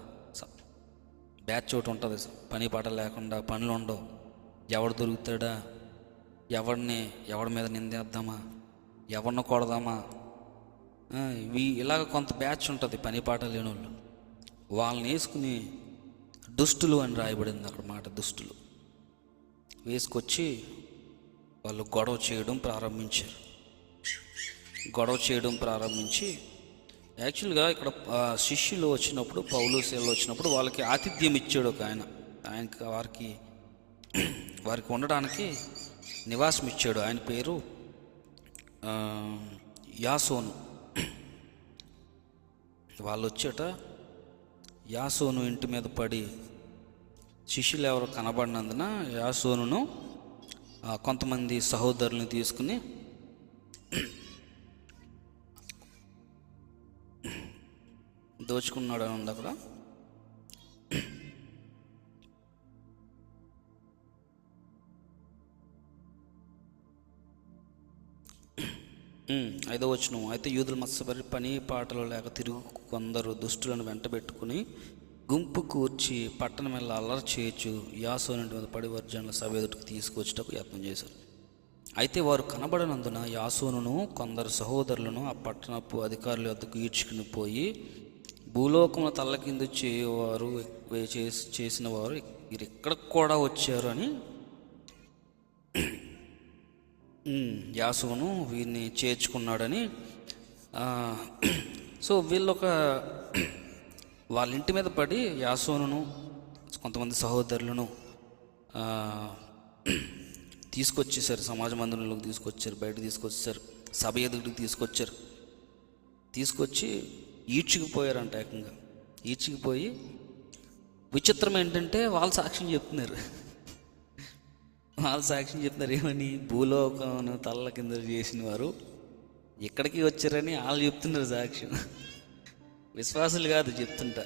బ్యాచ్ ఒకటి ఉంటుంది. పని పాట లేకుండా, పనులు ఉండవు, ఎవడు దొరుకుతాడా, ఎవడి మీద నిందేద్దామా, ఎవరిని కొడదామా, ఇలాగ కొంత బ్యాచ్ ఉంటుంది, పని పాట లేని వాళ్ళు. వాళ్ళని వేసుకుని దుష్టులు అని రాయబడింది అక్కడ మాట. దుష్టులు వేసుకొచ్చి వాళ్ళు గొడవ చేయడం ప్రారంభించి యాక్చువల్గా ఇక్కడ శిష్యులు వచ్చినప్పుడు, పౌలు శీలలు వచ్చినప్పుడు వాళ్ళకి ఆతిథ్యం ఇచ్చాడు ఒక ఆయన. వారికి ఉండడానికి నివాసం ఇచ్చాడు. ఆయన పేరు యాసోను. వాళ్ళు వచ్చేట యాసోను ఇంటి మీద పడి, శిష్యులు ఎవరు కనబడినందున యాసోనును కొంతమంది సహోదరులను తీసుకుని దోచుకున్నాడు అని ఉంది అక్కడ. 5వ వచనం. అయితే యూదులు మత్స్యపరి పని పాటలు లేక తిరుగు కొందరు దుష్టులను వెంటబెట్టుకుని గుంపు కూర్చి పట్టణం వెళ్ళ అల్లరి చేయొచ్చు యాసోను మీద పడి వర్జనుల సభ ఎదుటికి తీసుకొచ్చుటకు యత్నం చేశారు. అయితే వారు కనబడినందున యాసోనును కొందరు సహోదరులను ఆ పట్టణపు అధికారుల వద్దకు ఈడ్చుకుని పోయి, భూలోకమును తల్లకింద చేయవారు చేసిన వారు వీరు ఎక్కడికి కూడా వచ్చారు అని యాసోను వీరిని చేర్చుకున్నాడని. సో వీళ్ళొక వాళ్ళ ఇంటి మీద పడి యాసోనును కొంతమంది సహోదరులను తీసుకొచ్చేసారు. సమాజ మందిరంలోకి తీసుకొచ్చారు, బయట తీసుకొచ్చారు, సభ ఎదుటికి తీసుకొచ్చి ఈడ్చుకుపోయారంట. ఏకంగా ఈడ్చుకుపోయి విచిత్రం ఏంటంటే వాళ్ళు సాక్ష్యం చెప్తున్నారు. ఏమని? భూలోకమును తల్ల కింద చేసిన వారు ఎక్కడికి వచ్చారని వాళ్ళు చెప్తున్నారు సాక్ష్యం. విశ్వాసులు కాదు చెప్తుంటా.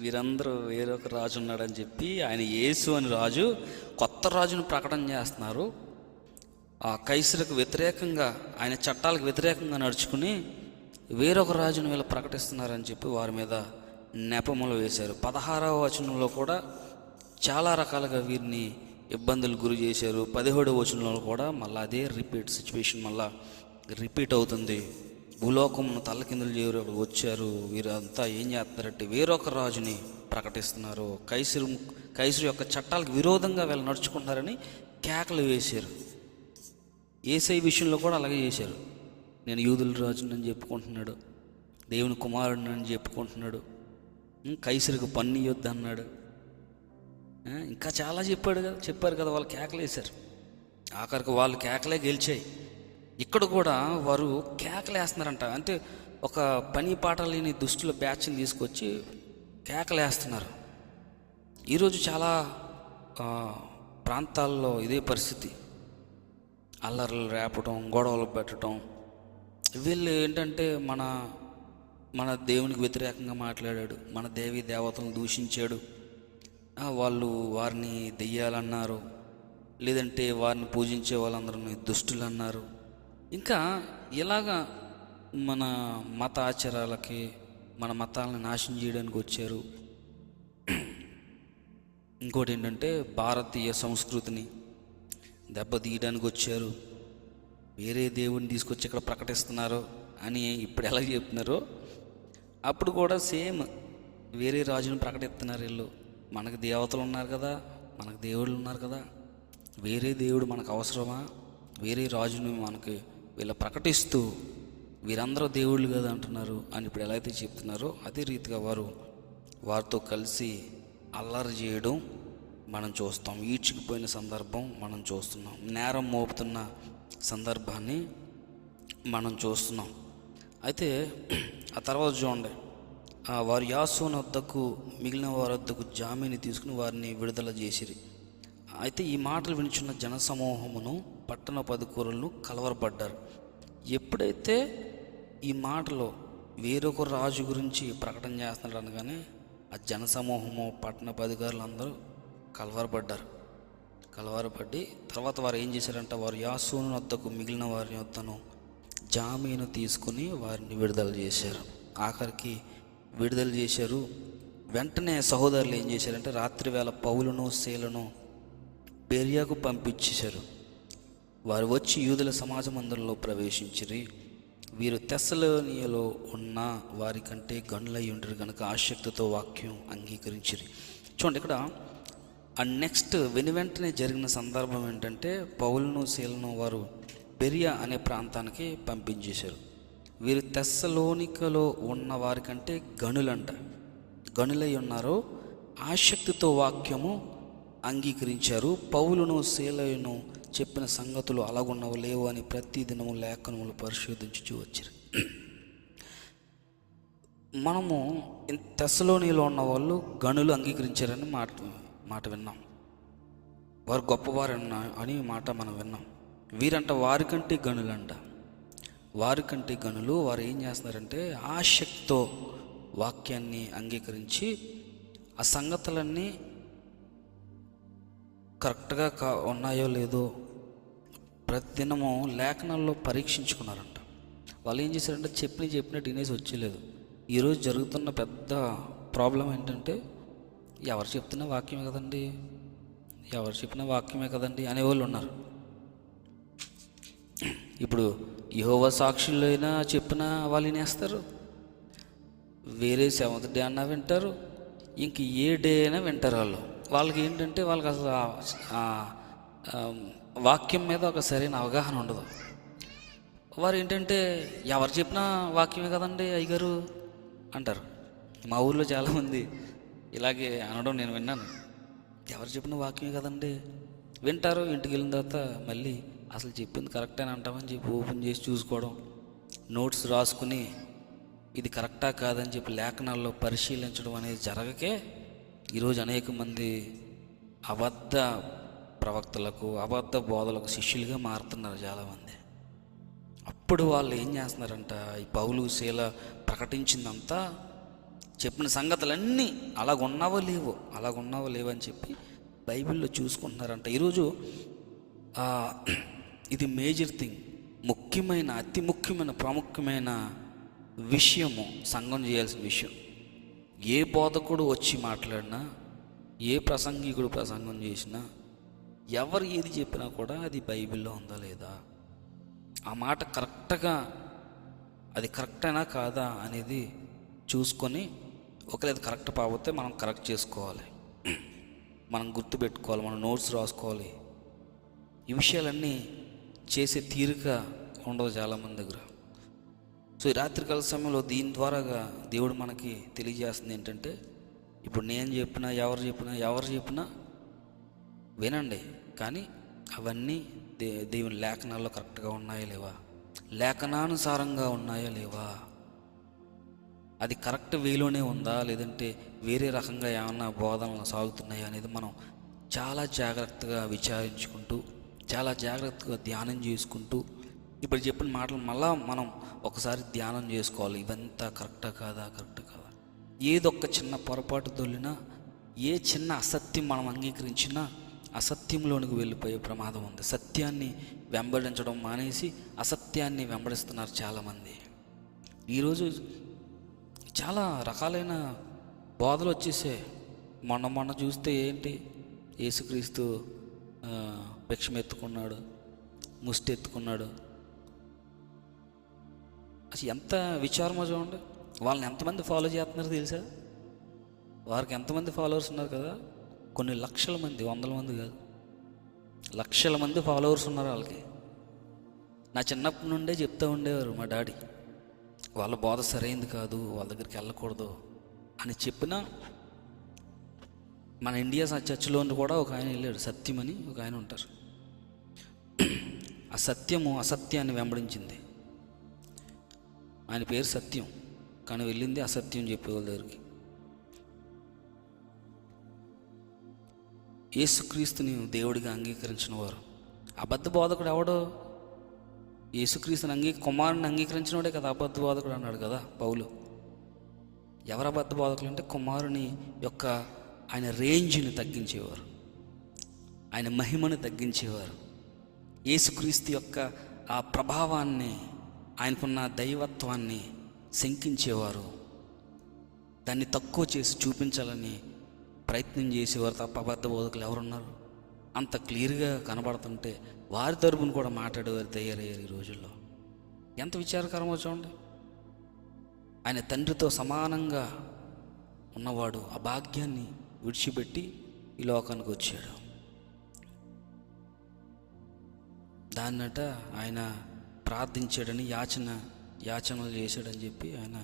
వీరందరూ వేరొక రాజు ఉన్నాడని చెప్పి ఆయన యేసు అని రాజు, కొత్త రాజును ప్రకటన చేస్తున్నారు. ఆ కైసరుకు వ్యతిరేకంగా, ఆయన చట్టాలకు వ్యతిరేకంగా నడుచుకుని వేరొక రాజును వీళ్ళు ప్రకటిస్తున్నారని చెప్పి వారి మీద నెపములు వేశారు. 16వ వచనంలో కూడా చాలా రకాలుగా వీరిని ఇబ్బందులు గురి చేశారు. 17వ వచనంలో కూడా మళ్ళీ అదే సిచ్యువేషన్ మళ్ళీ రిపీట్ అవుతుంది. భూలోకమును తల్లకిందులు చేయరు వచ్చారు. వీరంతా ఏం చేస్తున్నారంటే వేరొక రాజుని ప్రకటిస్తున్నారు. కైసరు యొక్క చట్టాలకు విరోధంగా వీళ్ళు నడుచుకుంటున్నారని కేకలు వేశారు. యేసయ్య విషయంలో కూడా అలాగే చేశారు. నేను యూదుల రాజునని చెప్పుకుంటున్నాడు, దేవుని కుమారుడిని చెప్పుకుంటున్నాడు, కైసరుకు పన్ను ఇయ్యొద్దు అన్నాడు, ఇంకా చాలా చెప్పారు కదా. వాళ్ళు కేకలు వేశారు. ఆఖరికి వాళ్ళు కేకలే గెలిచాయి. ఇక్కడ కూడా వారు కేకలేస్తున్నారంట. అంటే ఒక పని పాట లేని దుష్టుల బ్యాచ్ని తీసుకొచ్చి కేకలేస్తున్నారు. ఈరోజు చాలా ప్రాంతాల్లో ఇదే పరిస్థితి. అల్లర్లు రేపటం, గొడవలు పెట్టడం. వీళ్ళు ఏంటంటే మన దేవునికి వ్యతిరేకంగా మాట్లాడాడు, మన దేవీ దేవతలను దూషించాడు, వాళ్ళు వారిని దెయ్యాలన్నారు, లేదంటే వారిని పూజించే వాళ్ళందరినీ దుష్టులు అన్నారు. ఇంకా ఇలాగా మన మత ఆచారాలకి, మన మతాలను నాశనం చేయడానికి వచ్చారు. ఇంకోటి ఏంటంటే భారతీయ సంస్కృతిని దెబ్బతీయడానికి వచ్చారు. వేరే దేవుడిని తీసుకొచ్చి ఇక్కడ ప్రకటిస్తున్నారు అని ఇప్పుడు ఎలా చెప్తున్నారో అప్పుడు కూడా సేమ్ వేరే రాజుని ప్రకటిస్తున్నారు వీళ్ళు. మనకు దేవతలు ఉన్నారు కదా, మనకు దేవుళ్ళు ఉన్నారు కదా, వేరే దేవుడు మనకు అవసరమా? వేరే రాజుని మనకి వీళ్ళు ప్రకటిస్తూ వీరందరూ దేవుళ్ళు కదా అంటున్నారు అని ఇప్పుడు ఎలా అయితే చెప్తున్నారో అదే రీతిగా వారితో కలిసి అల్లరి చేయడం మనం చూస్తాం. ఈడ్చుకుపోయిన సందర్భం మనం చూస్తున్నాం. నేరం మోపుతున్న సందర్భాన్ని మనం చూస్తున్నాం. అయితే ఆ తర్వాత చూడండి, వారు యాసోను వద్దకు మిగిలిన వారి వద్దకు జామీని తీసుకుని వారిని విడుదల చేసిరి. అయితే ఈ మాటలు వినిచున్న జనసమూహమును పట్టణ పదుకూరలను కలవరపడ్డారు. ఎప్పుడైతే ఈ మాటలో వేరొక రాజు గురించి ప్రకటన చేస్తున్నాడు అనగానే ఆ జనసమూహము పట్టణ అధికారులు అందరూ కలవరపడి తర్వాత వారు ఏం చేశారంటే వారు యాసోను వద్దకు మిగిలిన వారి వద్దను జామీను తీసుకుని వారిని విడుదల చేశారు. ఆఖరికి విడుదల చేశారు. వెంటనే సహోదరులు ఏం చేశారంటే రాత్రి వేళ పౌలును శీలను బెర్యాకు పంపించేశారు. వారు వచ్చి యూదుల సమాజ మందిరంలో ప్రవేశించిరి. వీరు తెస్సలోనియలో ఉన్న వారి కంటే గనులై ఉండరు కనుక ఆసక్తితో వాక్యం అంగీకరించిరి. చూడండి, ఇక్కడ నెక్స్ట్ వెంటనే జరిగిన సందర్భం ఏంటంటే పౌలును శీలను వారు బెరియా అనే ప్రాంతానికి పంపించేశారు. వీరు తెస్సలోనికలో ఉన్న వారి కంటే గనులై ఉన్నారు, ఆసక్తితో వాక్యము అంగీకరించారు. పౌలును శీలను చెప్పిన సంగతులు అలాగున్నవి లేవు అని ప్రతి దినము లేఖనములు పరిశోధించుచూ వచ్చారు. మనము తెస్సలోనిలో ఉన్న వాళ్ళు గనులు అంగీకరించారని మాట విన్నాం. వారు గొప్పవారు అని మాట మనం విన్నాం. వీరంట వారికంటే గనులు. వారు ఏం చేస్తున్నారంటే ఆసక్తితో వాక్యాన్ని అంగీకరించి ఆ సంగతులన్నీ కరెక్ట్గా ఉన్నాయో లేదో ప్రతిదినము లేఖనాల్లో పరీక్షించుకున్నారంట. వాళ్ళు ఏం చేశారంటే చెప్పినట్టు వినేసి వచ్చేలేదు. ఈరోజు జరుగుతున్న పెద్ద ప్రాబ్లం ఏంటంటే ఎవరు చెప్తున్న వాక్యమే కదండి, ఎవరు చెప్పిన వాక్యమే కదండి అనేవాళ్ళు ఉన్నారు. ఇప్పుడు యెహోవా సాక్షులు అయినా చెప్పిన వాళ్ళు వినేస్తారు, వేరే సెవెంత్ డే అన్నా వింటారు, ఇంక ఏ డే అయినా వింటారు. వాళ్ళకి ఏంటంటే వాళ్ళకి అసలు వాక్యం మీద ఒక సరైన అవగాహన ఉండదు. వారు ఏంటంటే ఎవరు చెప్పినా వాక్యమే కదండి అయ్యగారు అంటారు. మా ఊర్లో చాలామంది ఇలాగే అనడం నేను విన్నాను. ఎవరు చెప్పిన వాక్యమే కదండి వింటారు, ఇంటికి వెళ్ళిన తర్వాత మళ్ళీ అసలు చెప్పింది కరెక్ట్ అని అంటామని చెప్పి ఓపెన్ చేసి చూసుకోవడం, నోట్స్ రాసుకుని ఇది కరెక్టా కాదని చెప్పి లేఖనాల్లో పరిశీలించడం అనేది జరగకే ఈరోజు అనేక మంది అబద్ధ ప్రవక్తలకు, అబద్ధ బోధలకు శిష్యులుగా మారుతున్నారు చాలామంది. అప్పుడు వాళ్ళు ఏం చేస్తున్నారంట, ఈ పౌలు శీల ప్రకటించిందంతా, చెప్పిన సంగతులన్నీ అలాగున్నావో లేవో అని చెప్పి బైబిల్లో చూసుకుంటున్నారంట. ఈరోజు ఇది మేజర్ థింగ్, ముఖ్యమైన, అతి ముఖ్యమైన, ప్రాముఖ్యమైన విషయము, సంఘం చేయాల్సిన విషయం. ఏ బోధకుడు వచ్చి మాట్లాడినా, ఏ ప్రసంగికుడు ప్రసంగం చేసినా, ఎవరు ఏది చెప్పినా కూడా అది బైబిల్లో ఉందా లేదా, ఆ మాట కరెక్ట్గా అది కరెక్ట్ అయినా కాదా అనేది చూసుకొని, ఒకవేళ అది కరెక్ట్ కాకపోతే మనం కరెక్ట్ చేసుకోవాలి, మనం గుర్తుపెట్టుకోవాలి, మనం నోట్స్ రాసుకోవాలి. ఈ విషయాలన్నీ చేసే తీరిక ఉండదు చాలామంది దగ్గర. సో ఈ రాత్రికాల సమయంలో దీని ద్వారాగా దేవుడు మనకి తెలియజేస్తుంది ఏంటంటే, ఇప్పుడు నేను చెప్పినా ఎవరు చెప్పినా వినండి, కానీ అవన్నీ దేవుని లేఖనాల్లో కరెక్ట్గా ఉన్నాయా లేవా, లేఖనానుసారంగా ఉన్నాయా లేవా, అది కరెక్ట్ వేలోనే ఉందా, లేదంటే వేరే రకంగా ఏమన్నా బోధనలు సాగుతున్నాయా అనేది మనం చాలా జాగ్రత్తగా విచారించుకుంటూ, చాలా జాగ్రత్తగా ధ్యానం చేసుకుంటూ, ఇప్పుడు చెప్పిన మాటలు మళ్ళా మనం ఒకసారి ధ్యానం చేసుకోవాలి. ఇవంతా కరెక్టా కాదా. ఏదొక్క చిన్న పొరపాటు దొల్లినా, ఏ చిన్న అసత్యం మనం అంగీకరించినా అసత్యంలోనికి వెళ్ళిపోయే ప్రమాదం ఉంది. సత్యాన్ని వెంబడించడం మానేసి అసత్యాన్ని వెంబడిస్తున్నారు చాలామంది. ఈరోజు చాలా రకాలైన బోధలు వచ్చేసే. మొన్న చూస్తే ఏంటి, యేసుక్రీస్తు భిక్షం ఎత్తుకున్నాడు, ముష్టి ఎత్తుకున్నాడు. అసలు ఎంత విచారమో చూడండి. వాళ్ళని ఎంతమంది ఫాలో చేస్తున్నారు తెలుసా? వారికి ఎంతమంది ఫాలోవర్స్ ఉన్నారు కదా, కొన్ని లక్షల మంది, వందల మంది కాదు, లక్షల మంది ఫాలోవర్స్ ఉన్నారు వాళ్ళకి. నా చిన్నప్పటి నుండే చెప్తూ ఉండేవారు మా డాడీ, వాళ్ళ బోధ సరైంది కాదు, వాళ్ళ దగ్గరికి వెళ్ళకూడదు అని చెప్పినా, మన ఇండియా చర్చిలో కూడా ఒక ఆయన వెళ్ళాడు, సత్యం అని ఒక ఆయన ఉంటారు. ఆ సత్యము అసత్యాన్ని వెంబడించింది. ఆయన పేరు సత్యం, కానీ వెళ్ళింది అసత్యం చెప్పేవాళ్ళ దగ్గరికి. యేసుక్రీస్తుని దేవుడిగా అంగీకరించిన వారు, అబద్ధ బోధకుడు ఎవడో, యేసుక్రీస్తుని కుమారుని అంగీకరించిన వాడే కదా అబద్ధ బోధకుడు అన్నాడు కదా పౌలు. ఎవరు అబద్ధ బోధకులు అంటే, కుమారుని యొక్క ఆయన రేంజ్ని తగ్గించేవారు, ఆయన మహిమను తగ్గించేవారు, యేసుక్రీస్తు యొక్క ఆ ప్రభావాన్ని, ఆయనకున్న దైవత్వాన్ని శంకించేవారు, దాన్ని తక్కువ చేసి చూపించాలని ప్రయత్నం చేసేవారు తప్ప అబద్ధ బోధకులు ఎవరున్నారు? అంత క్లియర్గా కనబడుతుంటే వారి తరపున కూడా మాట్లాడేవారు తయారయ్యారు ఈ రోజుల్లో. ఎంత విచారకరమో చూడండి. ఆయన తండ్రితో సమానంగా ఉన్నవాడు ఆ భాగ్యాన్ని విడిచిపెట్టి ఈ లోకానికి వచ్చాడు. దాన్నట ఆయన ప్రార్థించాడని, యాచనలు చేశాడని చెప్పి ఆయన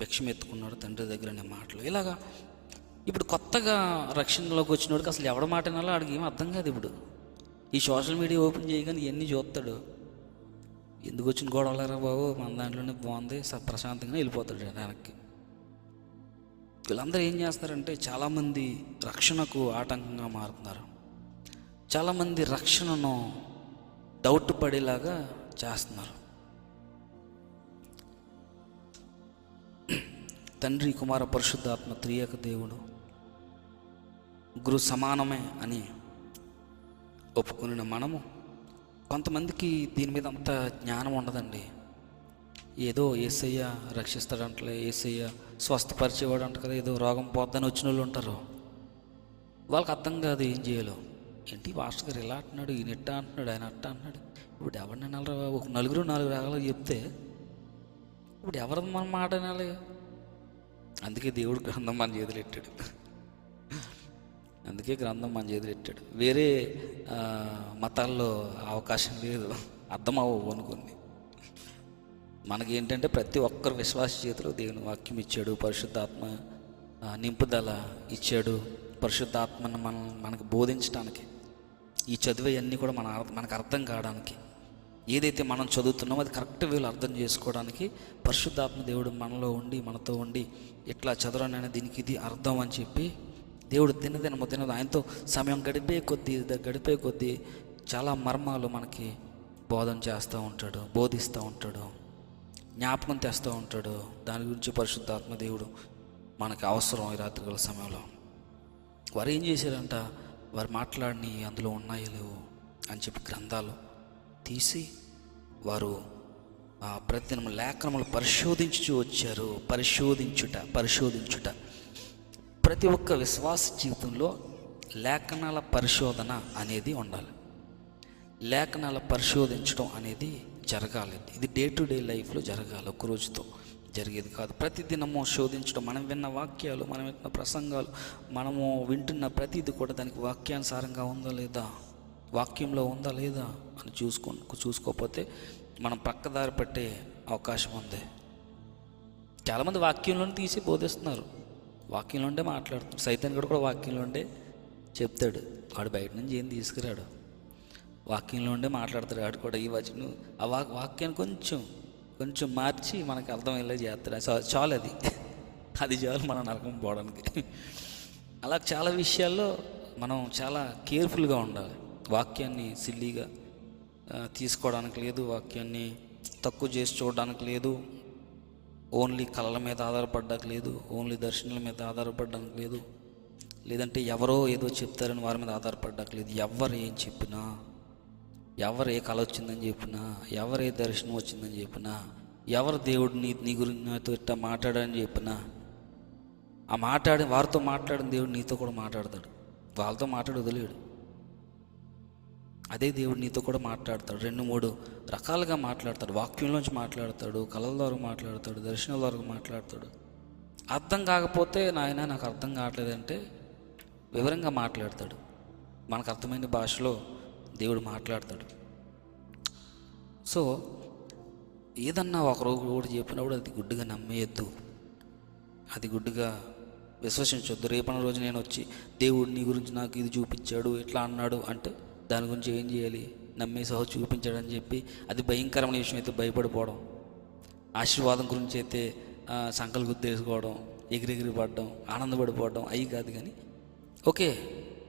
భిక్షం ఎత్తుకున్నాడు తండ్రి దగ్గర అనే మాటలు. ఇలాగా ఇప్పుడు కొత్తగా రక్షణలోకి వచ్చినోడికి అసలు ఎవడ మాట వినాలో ఆడికి ఏం అర్థం కాదు. ఇప్పుడు ఈ సోషల్ మీడియా ఓపెన్ చేయగానే ఇవన్నీ చూస్తాడు. ఎందుకు వచ్చిన గొడవలరా బాబు, మన దాంట్లోనే బాగుంది, ప్రశాంతంగా వెళ్ళిపోతాడు వెనక్కి. వీళ్ళందరూ ఏం చేస్తారంటే, చాలామంది రక్షణకు ఆటంకంగా మారుతున్నారు. చాలామంది రక్షణను డౌట్ పడేలాగా చేస్తున్నారు. తండ్రి, కుమార, పరిశుద్ధాత్మ త్రియేక దేవుడు గురు సమానమే అని ఒప్పుకున్న మనము కొంతమందికి దీని మీద అంత జ్ఞానం ఉండదండి. ఏదో యేసయ్య రక్షిస్తాడంటలే, యేసయ్య స్వస్థపరిచేవాడు అంట కదా, ఏదో రోగం పోద్దని వచ్చిన వాళ్ళు ఉంటారు. వాళ్ళకి అర్థం కాదు ఏం చేయాలో. ఏంటి పాస్టర్ గారు ఇలా అంటున్నాడు, ఈయన ఎట్టా అంటున్నాడు, ఆయన అట్టా అంటున్నాడు. ఇప్పుడు ఎవరిని వినాలి? ఒక నలుగురు రకాలు చెప్తే ఇప్పుడు ఎవరి మనం మాట వినాలి? అందుకే దేవుడు గ్రంథం మన చేతులు పెట్టాడు. అందుకే గ్రంథం మన చేతులు పెట్టాడు. వేరే మతాల్లో అవకాశం లేదు, అర్థం అవ్వవు అనుకుంది. మనకేంటంటే ప్రతి ఒక్కరు విశ్వాస చేతిలో దేవుని వాక్యం ఇచ్చాడు, పరిశుద్ధాత్మ నింపుదల ఇచ్చాడు. పరిశుద్ధాత్మను మనకు బోధించడానికి, ఈ చదివేవన్నీ కూడా మనకు అర్థం కావడానికి, ఏదైతే మనం చదువుతున్నామో అది కరెక్ట్ వేలో అర్థం చేసుకోవడానికి పరిశుద్ధాత్మ దేవుడు మనలో ఉండి మనతో ఉండి ఇట్లా చదవనైనా దీనికి ఇది అర్థం అని చెప్పి దేవుడు దినదిన ఆయనతో సమయం గడిపే కొద్దీ చాలా మర్మాలు మనకి బోధన చేస్తూ ఉంటాడు, బోధిస్తూ ఉంటాడు, జ్ఞాపకం తెస్తూ ఉంటాడు. దాని గురించి పరిశుద్ధాత్మ దేవుడు మనకు అవసరం. ఈ రాత్రికాల సమయంలో వారు ఏం చేశారంట, వారు మాట్లాడిని అందులో ఉన్నాయో లేవు అని చెప్పి గ్రంథాలు తీసి వారు ప్రతిదినం లేఖనములు పరిశోధించుచూ వచ్చారు. పరిశోధించుట ప్రతి ఒక్క విశ్వాస జీవితంలో లేఖనాల పరిశోధన అనేది ఉండాలి. లేఖనాల పరిశోధించడం అనేది జరగాలి. ఇది డే టు డే లైఫ్లో జరగాలి, ఒక్కరోజుతో జరిగేది కాదు. ప్రతిదినము శోధించడం, మనం విన్న వాక్యాలు, మనం విన్న ప్రసంగాలు, మనము వింటున్న ప్రతిది కూడా దానికి వాక్యానుసారంగా ఉందా లేదా, వాక్యంలో ఉందా లేదా అని చూసుకోకపోతే మనం పక్కదారి పట్టే అవకాశం ఉంది. చాలామంది వాక్యంలోనే తీసి బోధిస్తున్నారు, వాక్యంలోనే మాట్లాడుతున్నారు. సైతాన్ కూడా వాక్యంలోనే చెప్తాడు, వాడు బయట నుంచి ఏం తీసుకురాడు, వాక్యంలోనే మాట్లాడతాడు. వాడు కూడా ఈ వచనం ఆ వాక్యాన్ని కొంచెం మార్చి మనకు అర్థమయ్యేలా చేస్తాడు. చాలు, అది చాలు మన నరకం పోవడానికి. అలా చాలా విషయాల్లో మనం చాలా కేర్ఫుల్గా ఉండాలి. వాక్యాన్ని సిల్లీగా తీసుకోవడానికి లేదు, వాక్యాన్ని తక్కువ చేసి చూడడానికి లేదు, ఓన్లీ కళల మీద ఆధారపడడానికి లేదు, ఓన్లీ దర్శనాల మీద ఆధారపడడానికి లేదు, లేదంటే ఎవరో ఏదో చెప్తారని వారి మీద ఆధారపడడానికి లేదు. ఎవరు ఏం చెప్పినా, ఎవరు ఏ కళ వచ్చిందని చెప్పినా, ఎవరు ఏ దర్శనం వచ్చిందని చెప్పినా, ఎవరు దేవుడు నీ గురించి నాతో ఇట్లా మాట్లాడని చెప్పినా, వారితో మాట్లాడిన దేవుడు నీతో కూడా మాట్లాడతాడు. వాళ్ళతో మాట్లాడి వదిలేడు. అదే దేవుడు నీతో కూడా మాట్లాడతాడు. 2-3 రకాలుగా మాట్లాడతాడు. వాక్యంలోంచి మాట్లాడతాడు, కళల ద్వారా మాట్లాడతాడు, దర్శనాల ద్వారా మాట్లాడతాడు. అర్థం కాకపోతే నాయన నాకు అర్థం కావట్లేదంటే వివరంగా మాట్లాడతాడు. మనకు అర్థమైన భాషలో దేవుడు మాట్లాడతాడు. సో ఏదన్నా ఒకరోజు కూడా చెప్పినప్పుడు అది గుడ్డుగా నమ్మేయద్దు, అది గుడ్డుగా విశ్వసించొద్దు. రేపన్న రోజు నేను వచ్చి దేవుడు నీ గురించి నాకు ఇది చూపించాడు, ఇట్లా అన్నాడు అంటే దాని గురించి ఏం చేయాలి? నమ్మేసహో చూపించాడని చెప్పి అది భయంకరమైన విషయం అయితే భయపడిపోవడం, ఆశీర్వాదం గురించి అయితే సంకలు గుద్దేసుకోవడం, ఎగిరెగిరి పడడం, ఆనందపడిపోవడం అవి కాదు. కానీ ఓకే,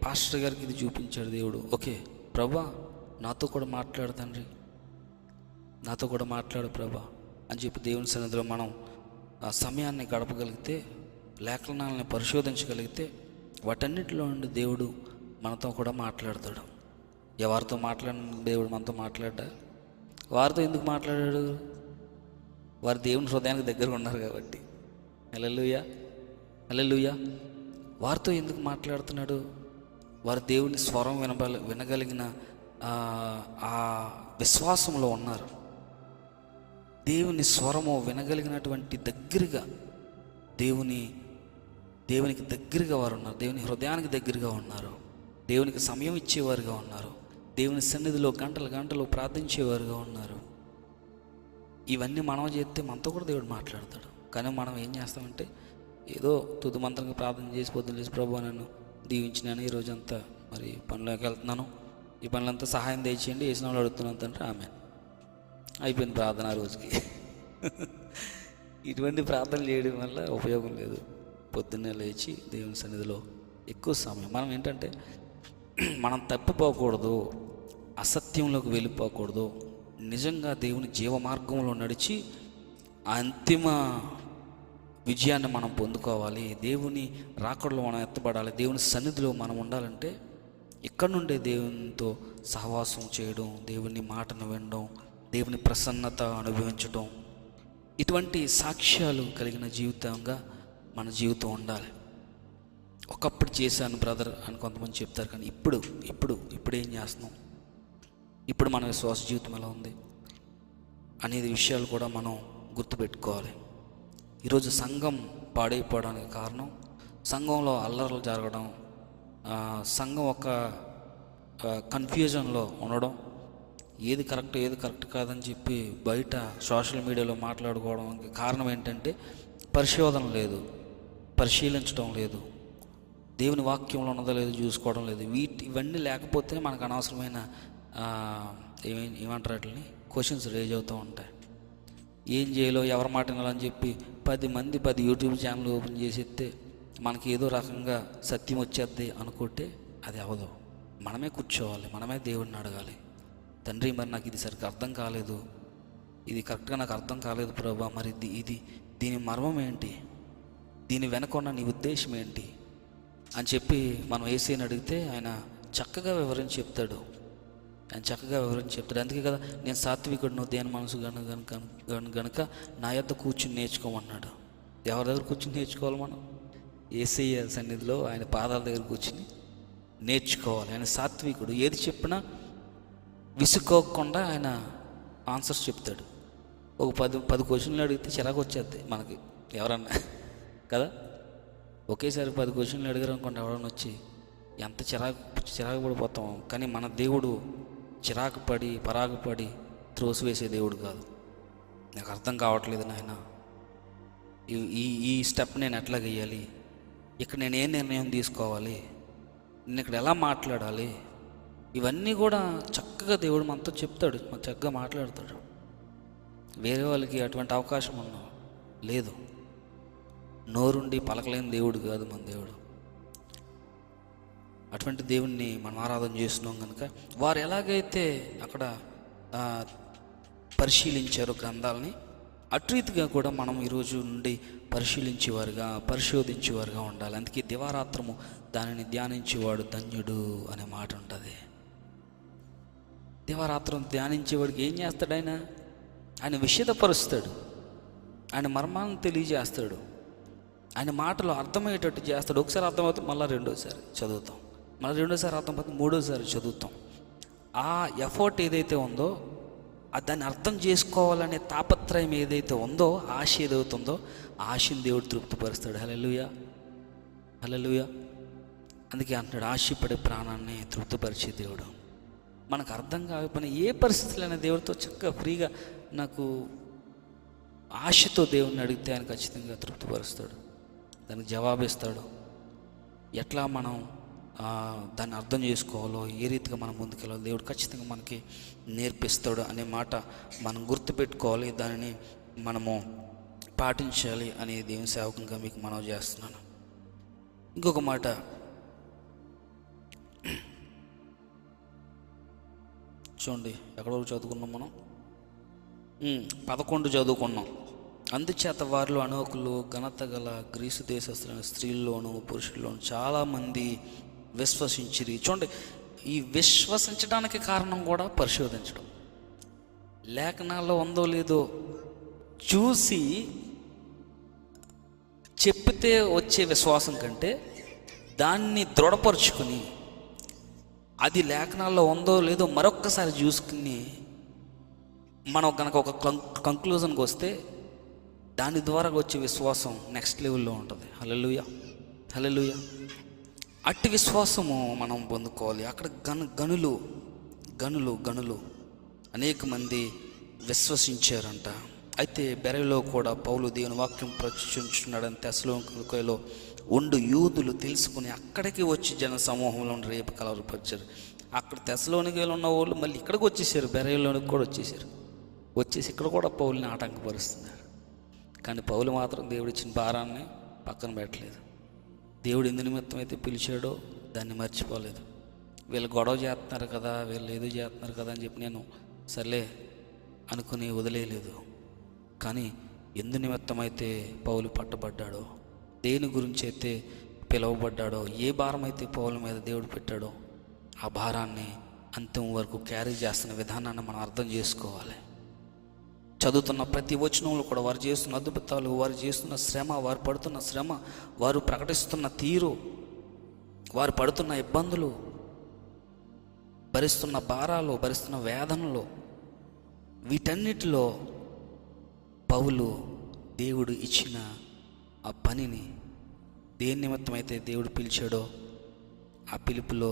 పాస్టర్ గారికి ఇది చూపించాడు దేవుడు, ఓకే ప్రభా నాతో కూడా మాట్లాడు తండ్రి, నాతో కూడా మాట్లాడు ప్రభా అని చెప్పి దేవుని సన్నిధిలో మనం ఆ సమయాన్ని గడపగలిగితే, లేఖనాలని పరిశోధించగలిగితే వాటన్నిటిలో నుండి దేవుడు మనతో కూడా మాట్లాడతాడు. ఎవరితో మాట్లాడిన దేవుడు మనతో మాట్లాడ్డా? వారితో ఎందుకు మాట్లాడాడు? వారు దేవుని హృదయానికి దగ్గరగా ఉన్నారు కాబట్టి. హల్లెలూయా. వారితో ఎందుకు మాట్లాడుతున్నాడు? వారు దేవుని స్వరం వినగలిగిన ఆ విశ్వాసంలో ఉన్నారు. దేవుని స్వరము వినగలిగినటువంటి దగ్గరగా దేవునికి దగ్గరగా వారు ఉన్నారు. దేవుని హృదయానికి దగ్గరగా ఉన్నారు. దేవునికి సమయం ఇచ్చేవారుగా ఉన్నారు. దేవుని సన్నిధిలో గంటలు ప్రార్థించేవారుగా ఉన్నారు. ఇవన్నీ మనం చేస్తే మనతో కూడా దేవుడు మాట్లాడతాడు. కానీ మనం ఏం చేస్తామంటే ఏదో తుది మంత్రంగా ప్రార్థన చేసి పొద్దున్న చేసి ప్రభువా నన్ను దీవించినాను, ఈరోజంతా మరి పనిలోకి వెళ్తున్నాను, ఈ పనులంతా సహాయం దయచేయండి, వేసిన వాళ్ళు అడుగుతున్నాను తండ్రి, ఆమె అయిపోయింది ప్రార్థన ఆ రోజుకి. ఇటువంటి ప్రార్థనలు చేయడం వల్ల ఉపయోగం లేదు. పొద్దున్నే లేచి దేవుని సన్నిధిలో ఎక్కువ సమయం మనం ఏంటంటే మనం తప్పిపోకూడదు, అసత్యంలోకి వెళ్ళిపోకూడదు, నిజంగా దేవుని జీవ మార్గంలో నడిచి అంతిమ విజయాన్ని మనం పొందుకోవాలి. దేవుని రాకడలో మనం ఎత్తబడాలి. దేవుని సన్నిధిలో మనం ఉండాలంటే ఇక్కడ నుండే దేవునితో సహవాసం చేయడం, దేవుని మాటను వినడం, దేవుని ప్రసన్నత అనుభవించడం, ఇటువంటి సాక్ష్యాలు కలిగిన జీవితంగా మన జీవితం ఉండాలి. ఒకప్పుడు చేశాను బ్రదర్ అని కొంతమంది చెప్తారు, కానీ ఇప్పుడు ఏం చేస్తున్నాం, ఇప్పుడు మన విశ్వాస జీవితం ఎలా ఉంది అనేది విషయాలు కూడా మనం గుర్తుపెట్టుకోవాలి. ఈరోజు సంఘం పాడైపోవడానికి కారణం సంఘంలో అల్లర్లు జరగడం, సంఘం ఒక కన్ఫ్యూజన్లో ఉండడం, ఏది కరెక్ట్ కాదని చెప్పి బయట సోషల్ మీడియాలో మాట్లాడుకోవడానికి కారణం ఏంటంటే పరిశోధన లేదు, పరిశీలించడం లేదు, దేవుని వాక్యంలో ఉన్నదో లేదో చూసుకోవడం లేదు. ఇవన్నీ లేకపోతే మనకు అనవసరమైన ఏమంటారు వాటిని క్వశ్చన్స్ రేజ్ అవుతూ ఉంటాయి. ఏం చేయాలో, ఎవరి మాట వినాలని చెప్పి 10 యూట్యూబ్ ఛానల్ ఓపెన్ చేసేస్తే మనకి ఏదో రకంగా సత్యం వచ్చేద్ది అనుకుంటే అది అవ్వదు. మనమే కూర్చోవాలి, మనమే దేవుడిని అడగాలి. తండ్రి, మరి నాకు ఇది సరిగ్గా అర్థం కాలేదు, ఇది కరెక్ట్గా నాకు అర్థం కాలేదు ప్రభా, మరి దీని మర్మం ఏంటి, దీని వెనకున్న నీ ఉద్దేశం ఏంటి అని చెప్పి మనం యేసుని అడిగితే ఆయన చక్కగా వివరించి చెప్తాడు. అందుకే కదా నేను సాత్వికుడును, దేని మనసు గనుక నా యొద్ద కూర్చుని నేర్చుకోమన్నాడు. ఎవరి దగ్గర కూర్చుని నేర్చుకోవాలి? మనం యేసయ్య సన్నిధిలో ఆయన పాదాల దగ్గర కూర్చుని నేర్చుకోవాలి. ఆయన సాత్వికుడు, ఏది చెప్పినా విసుక్కోకుండా ఆయన ఆన్సర్స్ చెప్తాడు. ఒక 10 క్వశ్చన్లు అడిగితే చిరాకు వచ్చేద్ది మనకి, ఎవరన్నా కదా. ఒకేసారి 10 క్వశ్చన్లు అడిగారు అనుకోండి, ఎవరన్నా వచ్చి ఎంత చిరాకు పడిపోతాం. కానీ మన దేవుడు పరాగపడి త్రోసివేసే దేవుడు కాదు. నాకు అర్థం కావట్లేదు నాయన, ఈ స్టెప్ నేను ఎట్లా గెయ్యాలి, ఇక్కడ నేను ఏ నిర్ణయం తీసుకోవాలి, నేను ఇక్కడ ఎలా మాట్లాడాలి, ఇవన్నీ కూడా చక్కగా దేవుడు మనతో చెప్తాడు, చక్కగా మాట్లాడతాడు. వేరే వాళ్ళకి అటువంటి అవకాశం లేదు. నోరుండి పలకలేని దేవుడు కాదు మన దేవుడు. అటువంటి దేవుణ్ణి మనం ఆరాధన చేస్తున్నాం కనుక వారు ఎలాగైతే అక్కడ పరిశీలించారో గ్రంథాలని, అట్రీతిగా కూడా మనం ఈరోజు నుండి పరిశోధించేవారుగా ఉండాలి. అందుకే దివారాత్రము దానిని ధ్యానించేవాడు ధన్యుడు అనే మాట ఉంటుంది. దివారాత్రం ధ్యానించేవాడికి ఏం చేస్తాడు? ఆయన విషదపరుస్తాడు, ఆయన మర్మాలను తెలియజేస్తాడు, ఆయన మాటలు అర్థమయ్యేటట్టు చేస్తాడు. ఒకసారి అర్థమవుతుంది, మళ్ళీ రెండోసారి చదువుతాం, మళ్ళీ రెండోసారి అర్థమవుతుంది, మూడోసారి చదువుతాం. ఆ ఎఫర్ట్ ఏదైతే ఉందో, దాన్ని అర్థం చేసుకోవాలనే తాపత్రయం ఏదైతే ఉందో, ఆశ ఏదవుతుందో, ఆశని దేవుడు తృప్తిపరుస్తాడు. హల్లెలూయా, హల్లెలూయా. అందుకే అంటున్నాడు, ఆశపడే ప్రాణాన్ని తృప్తిపరిచే దేవుడు. మనకు అర్థం కాకపోయినా ఏ పరిస్థితులైనా దేవుడితో చక్కగా ఫ్రీగా నాకు ఆశతో దేవుడిని అడిగితే ఆయన ఖచ్చితంగా తృప్తిపరుస్తాడు, దానికి జవాబిస్తాడు. ఎట్లా మనం దాన్ని అర్థం చేసుకోవాలో, ఏ రీతిగా మనం ముందుకెళ్ళాలో దేవుడు ఖచ్చితంగా మనకి నేర్పిస్తాడు అనే మాట మనం గుర్తుపెట్టుకోవాలి. దానిని మనము పాటించాలి అనే దేవుని సేవకంగా మీకు మనవి చేస్తున్నాను. ఇంకొక మాట, చూడండి ఎక్కడ వరకు చదువుకున్నాం మనం, 11 చదువుకున్నాం. అందుచేత వారిలో అనేకులు ఘనత గల గ్రీసు దేశస్తులైన స్త్రీల్లోనూ పురుషుల్లోనూ చాలామంది విశ్వసించిరి. చూడండి, ఈ విశ్వసించడానికి కారణం కూడా పరిశోధించడం. లేఖనాల్లో ఉందో లేదో చూసి చెప్పితే వచ్చే విశ్వాసం కంటే దాన్ని దృఢపరుచుకుని, అది లేఖనాల్లో ఉందో లేదో మరొక్కసారి చూసుకుని మనం కనుక ఒక కంక్లూజన్కి వస్తే దాని ద్వారా వచ్చే విశ్వాసం నెక్స్ట్ లెవెల్లో ఉంటుంది. హల్లెలూయా, హల్లెలూయా. అట్టి విశ్వాసము మనం పొందుకోవాలి. అక్కడ గనులు అనేక మంది విశ్వసించారంట. అయితే బెరలో కూడా పౌలు దేవుని వాక్యం ప్రచురించున్నాడని తెస్సలోనికలో ఉండు యూదులు తెలుసుకుని అక్కడికి వచ్చి జన సమూహంలో రేపు కలవరపరిచారు. అక్కడ తెస్సలోనికలో ఉన్న వాళ్ళు మళ్ళీ ఇక్కడికి వచ్చేసారు, బెరలోనికి కూడా వచ్చేసి ఇక్కడ కూడా పౌలుని ఆటంకపరుస్తున్నారు. కానీ పౌలు మాత్రం దేవుడు ఇచ్చిన భారాన్ని పక్కన పెట్టలేదు. దేవుడు ఎందు నిమిత్తం అయితే పిలిచాడో దాన్ని మర్చిపోలేదు. వీళ్ళు గొడవ చేస్తున్నారు కదా, వీళ్ళు ఏదో చేస్తున్నారు కదా అని చెప్పి నేను సర్లే అనుకుని వదిలేయలేదు. కానీ ఎందు నిమిత్తం అయితే పౌలు పట్టబడ్డాడో, దేని గురించి అయితే పిలువబడ్డాడో, ఏ భారం అయితే పౌలు మీద దేవుడు పెట్టాడో ఆ భారాన్ని అంతిమ వరకు క్యారీ చేస్తున్న విధానాన్ని మనం అర్థం చేసుకోవాలి. చదువుతున్న ప్రతి వచనంలో కూడా వారు చేస్తున్న అద్భుతాలు, వారు చేస్తున్న శ్రమ, వారు పడుతున్న శ్రమ, వారు ప్రకటిస్తున్న తీరు, వారు పడుతున్న ఇబ్బందులు, భరిస్తున్న భారాలు, భరిస్తున్న వేదనలు, వీటన్నిటిలో పౌలు దేవుడు ఇచ్చిన ఆ పనిని, దేని నిమిత్తమైతే దేవుడు పిలిచాడో ఆ పిలుపులో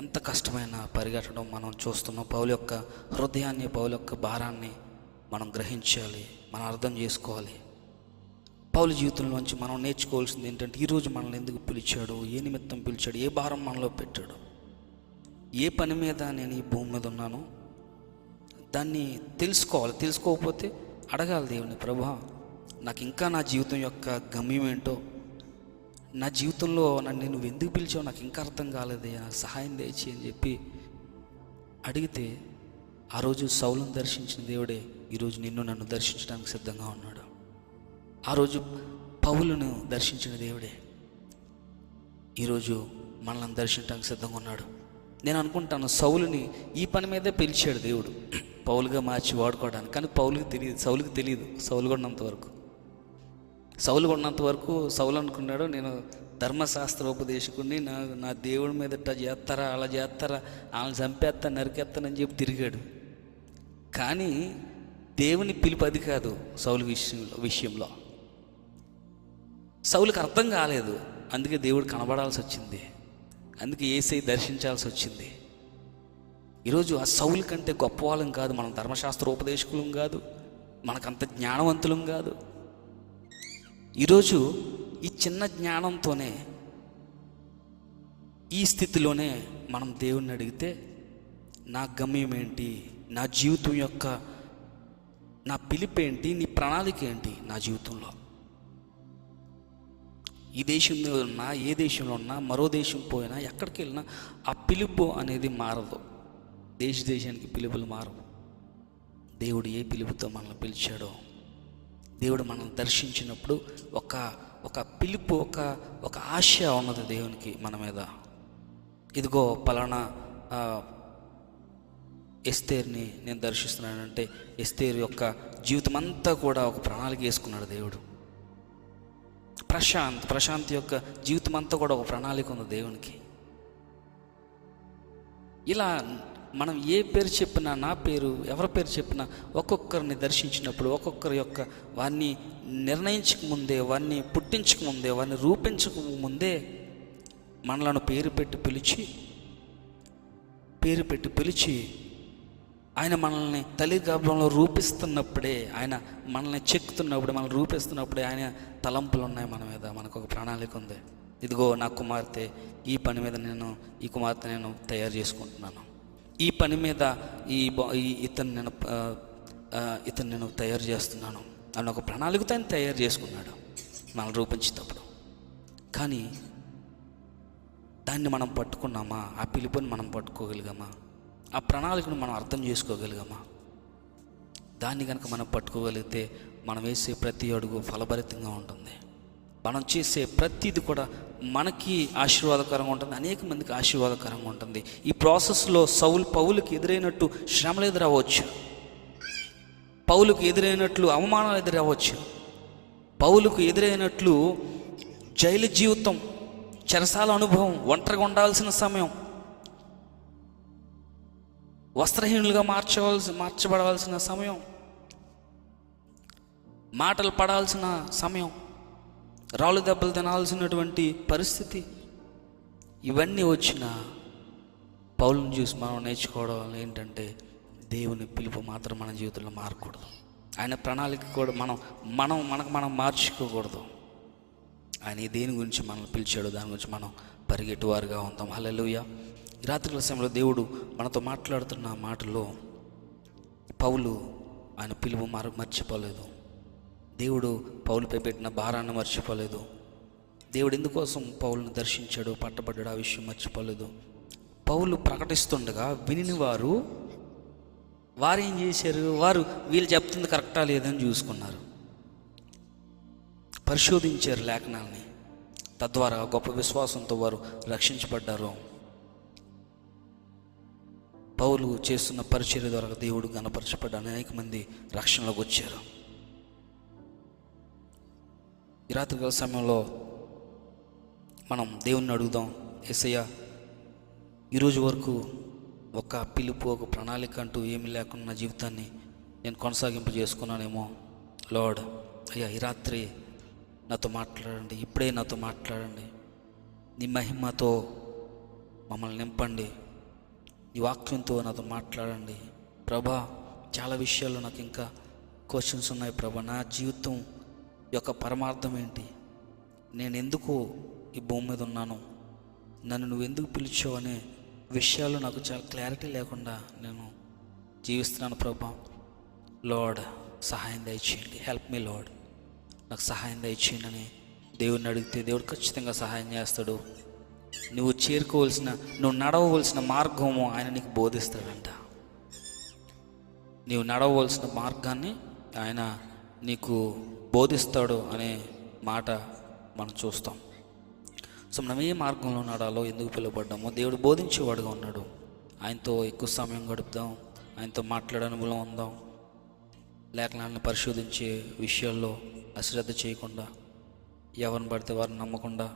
ఎంత కష్టమైనా పరిగెట్టడం మనం చూస్తున్నాం. పౌలు యొక్క హృదయాన్ని, పౌలు యొక్క భారాన్ని మనం గ్రహించాలి, మనం అర్థం చేసుకోవాలి. పౌలు జీవితంలోంచి మనం నేర్చుకోవాల్సింది ఏంటంటే, ఈరోజు మనల్ని ఎందుకు పిలిచాడు, ఏ నిమిత్తం పిలిచాడు, ఏ భారం మనలో పెట్టాడు, ఏ పని మీద నేను ఈ భూమి మీద ఉన్నాను దాన్ని తెలుసుకోవాలి. తెలుసుకోకపోతే అడగాలి దేవుని, ప్రభువా నాకు ఇంకా నా జీవితం యొక్క గమ్యం ఏంటో, నా జీవితంలో నన్ను నువ్వు ఎందుకు పిలిచావు నాకు ఇంకా అర్థం కాలేదే, నాకు సహాయం దయచేయి అని చెప్పి అడిగితే, ఆ రోజు సౌలును దర్శించిన దేవుడే ఈరోజు నిన్ను నన్ను దర్శించడానికి సిద్ధంగా ఉన్నాడు. ఆ రోజు పౌలును దర్శించిన దేవుడే ఈరోజు మనల్ని దర్శించడానికి సిద్ధంగా ఉన్నాడు. నేను అనుకుంటాను, సౌలుని ఈ పని మీదే పిలిచాడు దేవుడు, పౌలుగా మార్చి వాడుకోవడానికి. కానీ పౌలుకి తెలియదు, సౌలుకి తెలియదు. సౌలు ఉన్నంత వరకు సౌలు అనుకున్నాడు, నేను ధర్మశాస్త్రోపదేశకుడిని, నా దేవుడి మీద ఇట్లా చేస్తారా, అలా చేస్తారా, వాళ్ళని చంపేస్తా, నరికేస్తానని చెప్పి తిరిగాడు. కానీ దేవుని పిలుపు అది కాదు. సౌలు విషయంలో సౌలుకి అర్థం కాలేదు. అందుకే దేవుడు కనబడాల్సి వచ్చింది, అందుకే యేసయ్య దర్శించాల్సి వచ్చింది. ఈరోజు ఆ సౌలు కంటే గొప్పవాళ్ళం కాదు, మనం ధర్మశాస్త్రోపదేశకులం కాదు, మనకంత జ్ఞానవంతులం కాదు. ఈరోజు ఈ చిన్న జ్ఞానంతోనే, ఈ స్థితిలోనే మనం దేవుణ్ణి అడిగితే, నా గమ్యం ఏంటి, నా జీవితం యొక్క నా పిలుపు ఏంటి, నీ ప్రణాళిక ఏంటి నా జీవితంలో, ఈ దేశంలో ఉన్నా, ఏ దేశంలో ఉన్నా, మరో దేశం పోయినా, ఎక్కడికి వెళ్ళినా ఆ పిలుపు అనేది మారదు. దేశానికి పిలుపులు మారవు. దేవుడు ఏ పిలుపుతో మనల్ని పిలిచాడో, దేవుడు మనల్ని దర్శించినప్పుడు ఒక పిలుపు, ఒక ఆశ ఉన్నది దేవునికి మన మీద. ఇదిగో పలానా ఎస్తేర్ని నేను దర్శిస్తున్నానంటే, ఎస్తేరు యొక్క జీవితం అంతా కూడా ఒక ప్రణాళిక వేసుకున్నాడు దేవుడు. ప్రశాంత్ యొక్క జీవితం అంతా కూడా ఒక ప్రణాళిక ఉంది దేవునికి. ఇలా మనం ఏ పేరు చెప్పినా, నా పేరు, ఎవరి పేరు చెప్పినా, ఒక్కొక్కరిని దర్శించినప్పుడు, ఒక్కొక్కరి యొక్క వారిని నిర్ణయించకముందే, వారిని పుట్టించకముందే, వారిని రూపించకముందే మనలను పేరు పెట్టి పిలిచి ఆయన మనల్ని తల్లి గర్భంలో రూపిస్తున్నప్పుడే, ఆయన మనల్ని చెక్కుతున్నప్పుడు, మనల్ని రూపిస్తున్నప్పుడే ఆయన తలంపులు ఉన్నాయి మన మీద. మనకు ఒక ప్రణాళిక ఉంది. ఇదిగో నా కుమార్తె, ఈ పని మీద ఈ కుమార్తె నేను తయారు చేసుకుంటున్నాను, ఈ పని మీద ఇతను నేను తయారు చేస్తున్నాను అని ఒక ప్రణాళికతో ఆయన తయారు చేసుకున్నాడు మనల్ని రూపించేటప్పుడు. కానీ దాన్ని మనం పట్టుకున్నామా? ఆ పిలుపుని మనం పట్టుకోగలిగామా? ఆ ప్రణాళికను మనం అర్థం చేసుకోగలిగామా? దాన్ని కనుక మనం పట్టుకోగలిగితే మనం వేసే ప్రతి అడుగు ఫలభరితంగా ఉంటుంది. మనం చేసే ప్రతిది కూడా మనకి ఆశీర్వాదకరంగా ఉంటుంది, అనేక మందికి ఆశీర్వాదకరంగా ఉంటుంది. ఈ ప్రాసెస్లో పౌలుకి ఎదురైనట్టు శ్రమలు ఎదురవ్వచ్చు, పౌలుకు ఎదురైనట్లు అవమానాలు ఎదురవ్వచ్చు, పౌలుకు ఎదురైనట్లు జైలు జీవితం, చెరసాల అనుభవం, ఒంటరిగా ఉండాల్సిన సమయం, వస్త్రహీనులుగా మార్చబడవలసిన సమయం, మాటలు పడాల్సిన సమయం, రాళ్ళు దెబ్బలు తినాల్సినటువంటి పరిస్థితి, ఇవన్నీ వచ్చిన పౌలుని చూసి మనం నేర్చుకోవడం ఏంటంటే, దేవుని పిలుపు మాత్రం మన జీవితంలో మారకూడదు. ఆయన ప్రణాళిక కూడా మనం మార్చుకోకూడదు. ఆయన దేని గురించి మనల్ని పిలిచాడో దాని గురించి మనం పరిగెట్టువారుగా ఉంటాం. హల్లెలూయా. ఈ రాత్రి సమయంలో దేవుడు మనతో మాట్లాడుతున్న మాటల్లో పౌలు ఆయన పిలుపు మర్చిపోలేదు. దేవుడు పౌలుపై పెట్టిన భారాన్ని మర్చిపోలేదు. దేవుడు ఎందుకోసం పౌలుని దర్శించాడు, పట్టబడ్డాడు, ఆ విషయం మర్చిపోలేదు. పౌలు ప్రకటిస్తుండగా విని వారు ఏం చేశారు? వీళ్ళు చెప్తుంది కరెక్టా లేదని చూసుకున్నారు, పరిశోధించారు లేఖనాల్ని. తద్వారా గొప్ప విశ్వాసంతో వారు రక్షించబడ్డారు. పౌలు చేస్తున్న పరిచర్య ద్వారా దేవుడు గణపరచబడ్డ అనేక మంది రక్షణలోకి వచ్చారు. ఈ రాత్రికాల సమయంలో మనం దేవుణ్ణి అడుగుదాం, యేసయ్య, ఈరోజు వరకు ఒక పిలుపు, ఒక ప్రణాళిక అంటూ ఏమీ లేకుండా నా జీవితాన్ని నేను కొనసాగింపు చేసుకున్నానేమో. లార్డ్, అయ్యా, ఈ రాత్రి నాతో మాట్లాడండి, ఇప్పుడే నాతో మాట్లాడండి. నీ మహిమతో మమ్మల్ని నింపండి, నీ వాక్యంతో నాతో మాట్లాడండి ప్రభా. చాలా విషయాల్లో నాకు ఇంకా క్వశ్చన్స్ ఉన్నాయి ప్రభా. నా జీవితం యొక్క పరమార్థం ఏంటి? నేను ఎందుకు ఈ భూమి మీద ఉన్నాను? నన్ను నువ్వు ఎందుకు పిలిచావు అనే విషయాలు నాకు చాలా క్లారిటీ లేకుండా నేను జీవిస్తున్నాను ప్రభా. లార్డ్, సహాయం దయచేయండి. హెల్ప్ మీ లార్డ్, నాకు సహాయం దయచేయండి అని దేవుడిని అడిగితే దేవుడు ఖచ్చితంగా సహాయం చేస్తాడు. నువ్వు చేరుకోవాల్సిన, నువ్వు నడవవలసిన మార్గము ఆయన నీకు బోధిస్తాడంట. నీవు నడవవలసిన మార్గాన్ని ఆయన నీకు బోధిస్తాడు అనే మాట మనం చూస్తాం. సో మనం ఏ మార్గంలో నడాలో, ఎందుకు పిలువబడ్డామో దేవుడు బోధించేవాడుగా ఉన్నాడు. ఆయనతో ఎక్కువ సమయం గడుపుదాం, ఆయనతో మాట్లాడే అనుభవం ఉందాం. లేఖనాలను పరిశోధించే విషయాల్లో అశ్రద్ధ చేయకుండా, ఎవరిని పడితే వారిని నమ్మకుండా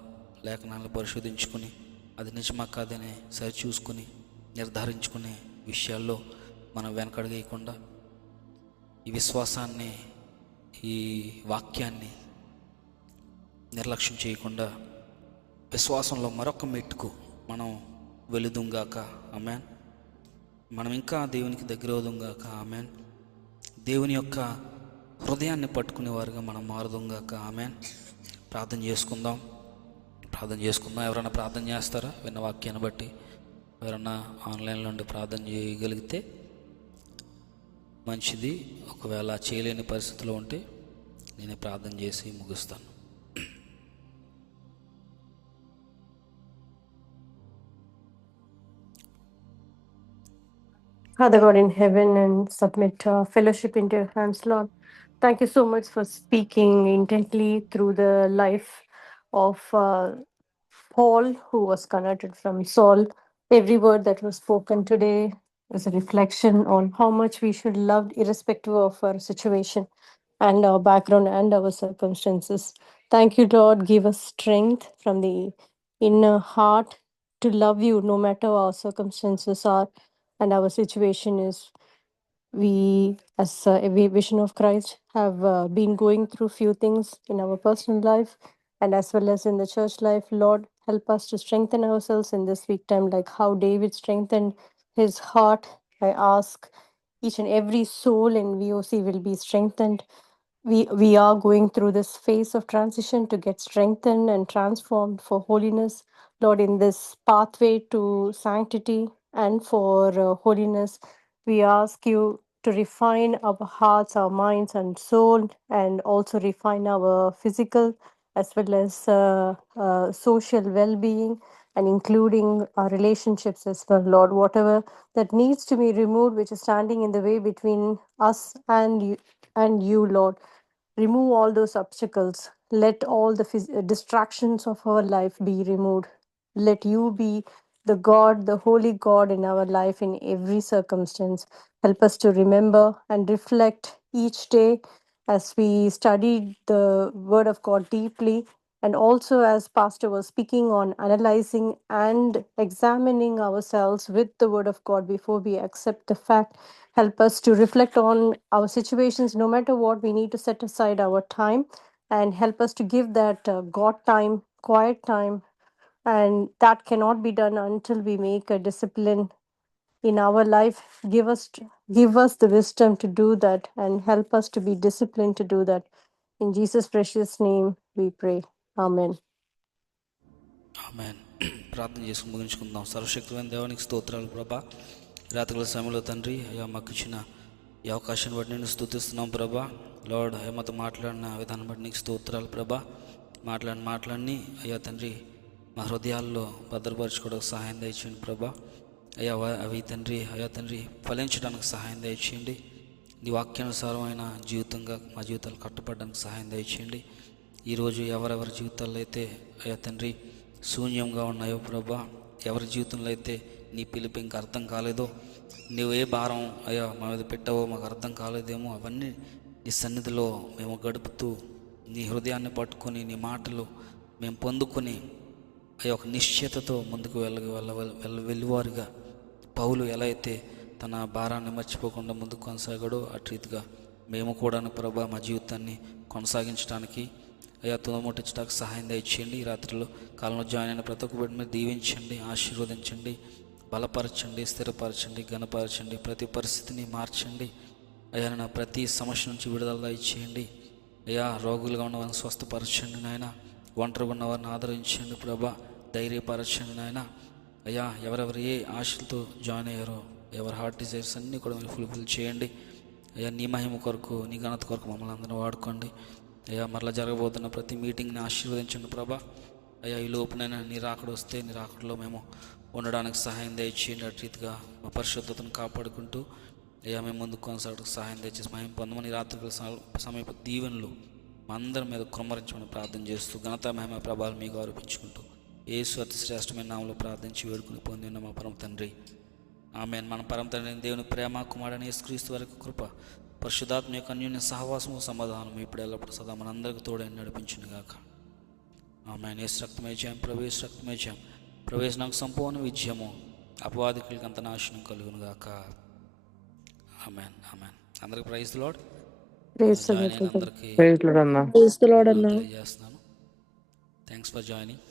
లేఖనాలను పరిశోధించుకుని అది నిజమా కాదని సరిచూసుకుని నిర్ధారించుకునే విషయాల్లో మనం వెనకడుగేయకుండా, ఈ విశ్వాసాన్ని, ఈ వాక్యాన్ని నిర్లక్ష్యం చేయకుండా విశ్వాసంలో మరొక మెట్టుకు మనం వెళుదుంగాక. ఆమేన్. మనం ఇంకా దేవునికి దగ్గర అవుదుంగాక. ఆమేన్. దేవుని యొక్క హృదయాన్ని పట్టుకునేవారుగా మనం మారుదుంగాక. ఆమేన్. ప్రార్థన చేసుకుందాం. ఎవరైనా ప్రార్థన చేస్తారా? విన్న వాక్యాన్ని బట్టి ఎవరైనా ఆన్లైన్లో ఉండి ప్రార్థన చేయగలిగితే మంచిది. ఒకవేళ చేయలేని పరిస్థితిలో ఉంటే నేనే ప్రార్థన చేసి ముగిస్తాను. Father God in heaven, and submit fellowship into your hands, Lord. Thank you so much for speaking intently through the life of Paul, who was converted from Saul. Every word that was spoken today is a reflection on how much we should love, irrespective of our situation and our background and our circumstances. Thank you, Lord. Give us strength from the inner heart to love you no matter what our circumstances are and our situation is. We, as a Vision of Christ, have been going through few things in our personal life and as well as in the church life. Lord, help us to strengthen ourselves in this week time, like how David strengthened his heart. I ask each and every soul in VOC will be strengthened. We are going through this phase of transition to get strengthened and transformed for holiness, Lord, in this pathway to sanctity and for holiness. We ask you to refine our hearts, our minds, and soul, and also refine our physical as well as social well being, and including our relationships as well, Lord. Whatever that needs to be removed, which is standing in the way between us and you, Lord. Remove all those obstacles. Let all the distractions of our life be removed. Let you be the God, the holy God in our life in every circumstance. Help us to remember and reflect each day as we study the Word of God deeply. And also, as Pastor was speaking on analyzing and examining ourselves with the Word of God before we accept the fact, help us to reflect on our situations. No matter what, we need to set aside our time and help us to give that God time, quiet time. And that cannot be done until we make a discipline in our life. Give us the wisdom to do that and help us to be disciplined to do that. In Jesus' precious name we pray. Amen. ఆమేన్. ప్రార్థన చేసుకుని ముగించుకుందాం. సర్వశక్తిమైన దేవునికి స్తోత్రాలు ప్రభా. రాత్రికాల సమయంలో తండ్రి, అయ్యా, మాకు ఇచ్చిన ఈ అవకాశాన్ని బట్టి నేను స్తుతిస్తున్నాం ప్రభా. లార్డ్, అయ్యా, మాతో మాట్లాడిన విధానం బట్టి నీకు స్తోత్రాలు ప్రభా. మాట్లాడి అయ్యా తండ్రి, మా హృదయాల్లో భద్రపరచుకోవడానికి సహాయం దయచేయండి ప్రభా. అయ్యా అవి తండ్రి, అయ్యా తండ్రి, ఫలించడానికి సహాయం దయచేయండి. నీ వాక్యానుసారమైన జీవితంగా మా జీవితాలు కట్టుబడడానికి సహాయం దయచేయండి. ఈరోజు ఎవరెవరి జీవితాల్లో అయితే అయ్యా తండ్రి శూన్యంగా ఉన్నాయో ప్రభా, ఎవరి జీవితంలో అయితే నీ పిలుపు ఇంకా అర్థం కాలేదో నీవు ఏ భారం అయ్యా మా మీద పెట్టావో మాకు అర్థం కాలేదేమో అవన్నీ నీ సన్నిధిలో మేము గడుపుతూ నీ హృదయాన్ని పట్టుకొని నీ మాటలు మేము పొందుకొని అయ్యా ఒక నిశ్చయతతో ముందుకు వెళ్ళువారుగా పౌలు ఎలా అయితే తన భారాన్ని మర్చిపోకుండా ముందుకు కొనసాగాడో అటు రీతిగా మేము కూడా ప్రభా మా జీవితాన్ని కొనసాగించడానికి అయ్యా తుదముట్టించడానికి సహాయం దయచేయండి. ఈ రాత్రిలో కాలంలో జాయిన్ అయిన ప్రతి ఒక్క బిడ్డ మీద దీవించండి, ఆశీర్వదించండి, బలపరచండి, స్థిరపరచండి, ఘనపరచండి, ప్రతి పరిస్థితిని మార్చండి. అయ్యా నా ప్రతి సమస్య నుంచి విడుదల ఇచ్చేయండి. అయ్యా రోగులుగా ఉన్నవారిని స్వస్థపరచండి నాయన, ఒంటరిగా ఉన్నవారిని ఆదరించండి ప్రభా, ధైర్యపరచండి నాయన. అయ్యా ఎవరెవరు ఏ ఆశలతో జాయిన్ అయ్యారో ఎవరి హార్ట్ డిజైర్స్ అన్నీ కూడా మీరు ఫుల్ఫిల్ చేయండి. అయ్యా నీ మహిమ కొరకు నీ ఘనత కొరకు మమ్మల్ని అందరూ వాడుకోండి. అయ్యా మరలా జరగబోతున్న ప్రతి మీటింగ్ని ఆశీర్వదించండి ప్రభా. అయ్యా ఈ లోపునైనా నీ రాకడ వస్తే నీ రాకడలో మేము ఉండడానికి సహాయం దయచేయండి. అటు రీతిగా మా పరిశుద్ధతను కాపాడుకుంటూ అయ్యా మేము ముందుకు కొనసాగడానికి సహాయం దయచేసి మహిమ పొందమని రాత్రి సమీప దీవెనలు మా అందరి మీద కుమ్మరించమని ప్రార్థన చేస్తూ ఘనత మహిమ ప్రభావం మీకు ఆరోపించుకుంటూ యేసు అతి శ్రేష్టమైన నామములో ప్రార్థించి వేడుకుని పొంది ఉన్న మా పరమ తండ్రి ఆమేన్. మన పరమ తండ్రి దేవుని ప్రేమ కుమారుడైన యేసుక్రీస్తు వారి కృప పరిశుద్ధాత్మ యొక్క అన్యోన్య సహవాసము సమాధానం ఇప్పుడు ఎల్లప్పుడు సదా మనందరికీ తోడైన నడిపించును గాక. ఆమేన్. యేసు రక్తమే జయం, ప్రవేశ రక్తమే జయం, ప్రవేశ నాకు సంపూర్ణ విజయము, అపవాదికులకి అంత నాశనం కలుగును గాక. ఆమేన్. ఆమేన్. అందరికి praise the Lord. Praise the join Lord. అయిన అందరికీ ప్రైజ్ లార్డ్ అన్న. Praise the Lord, Anna. తెలియజేస్తున్నాను. Thanks for joining.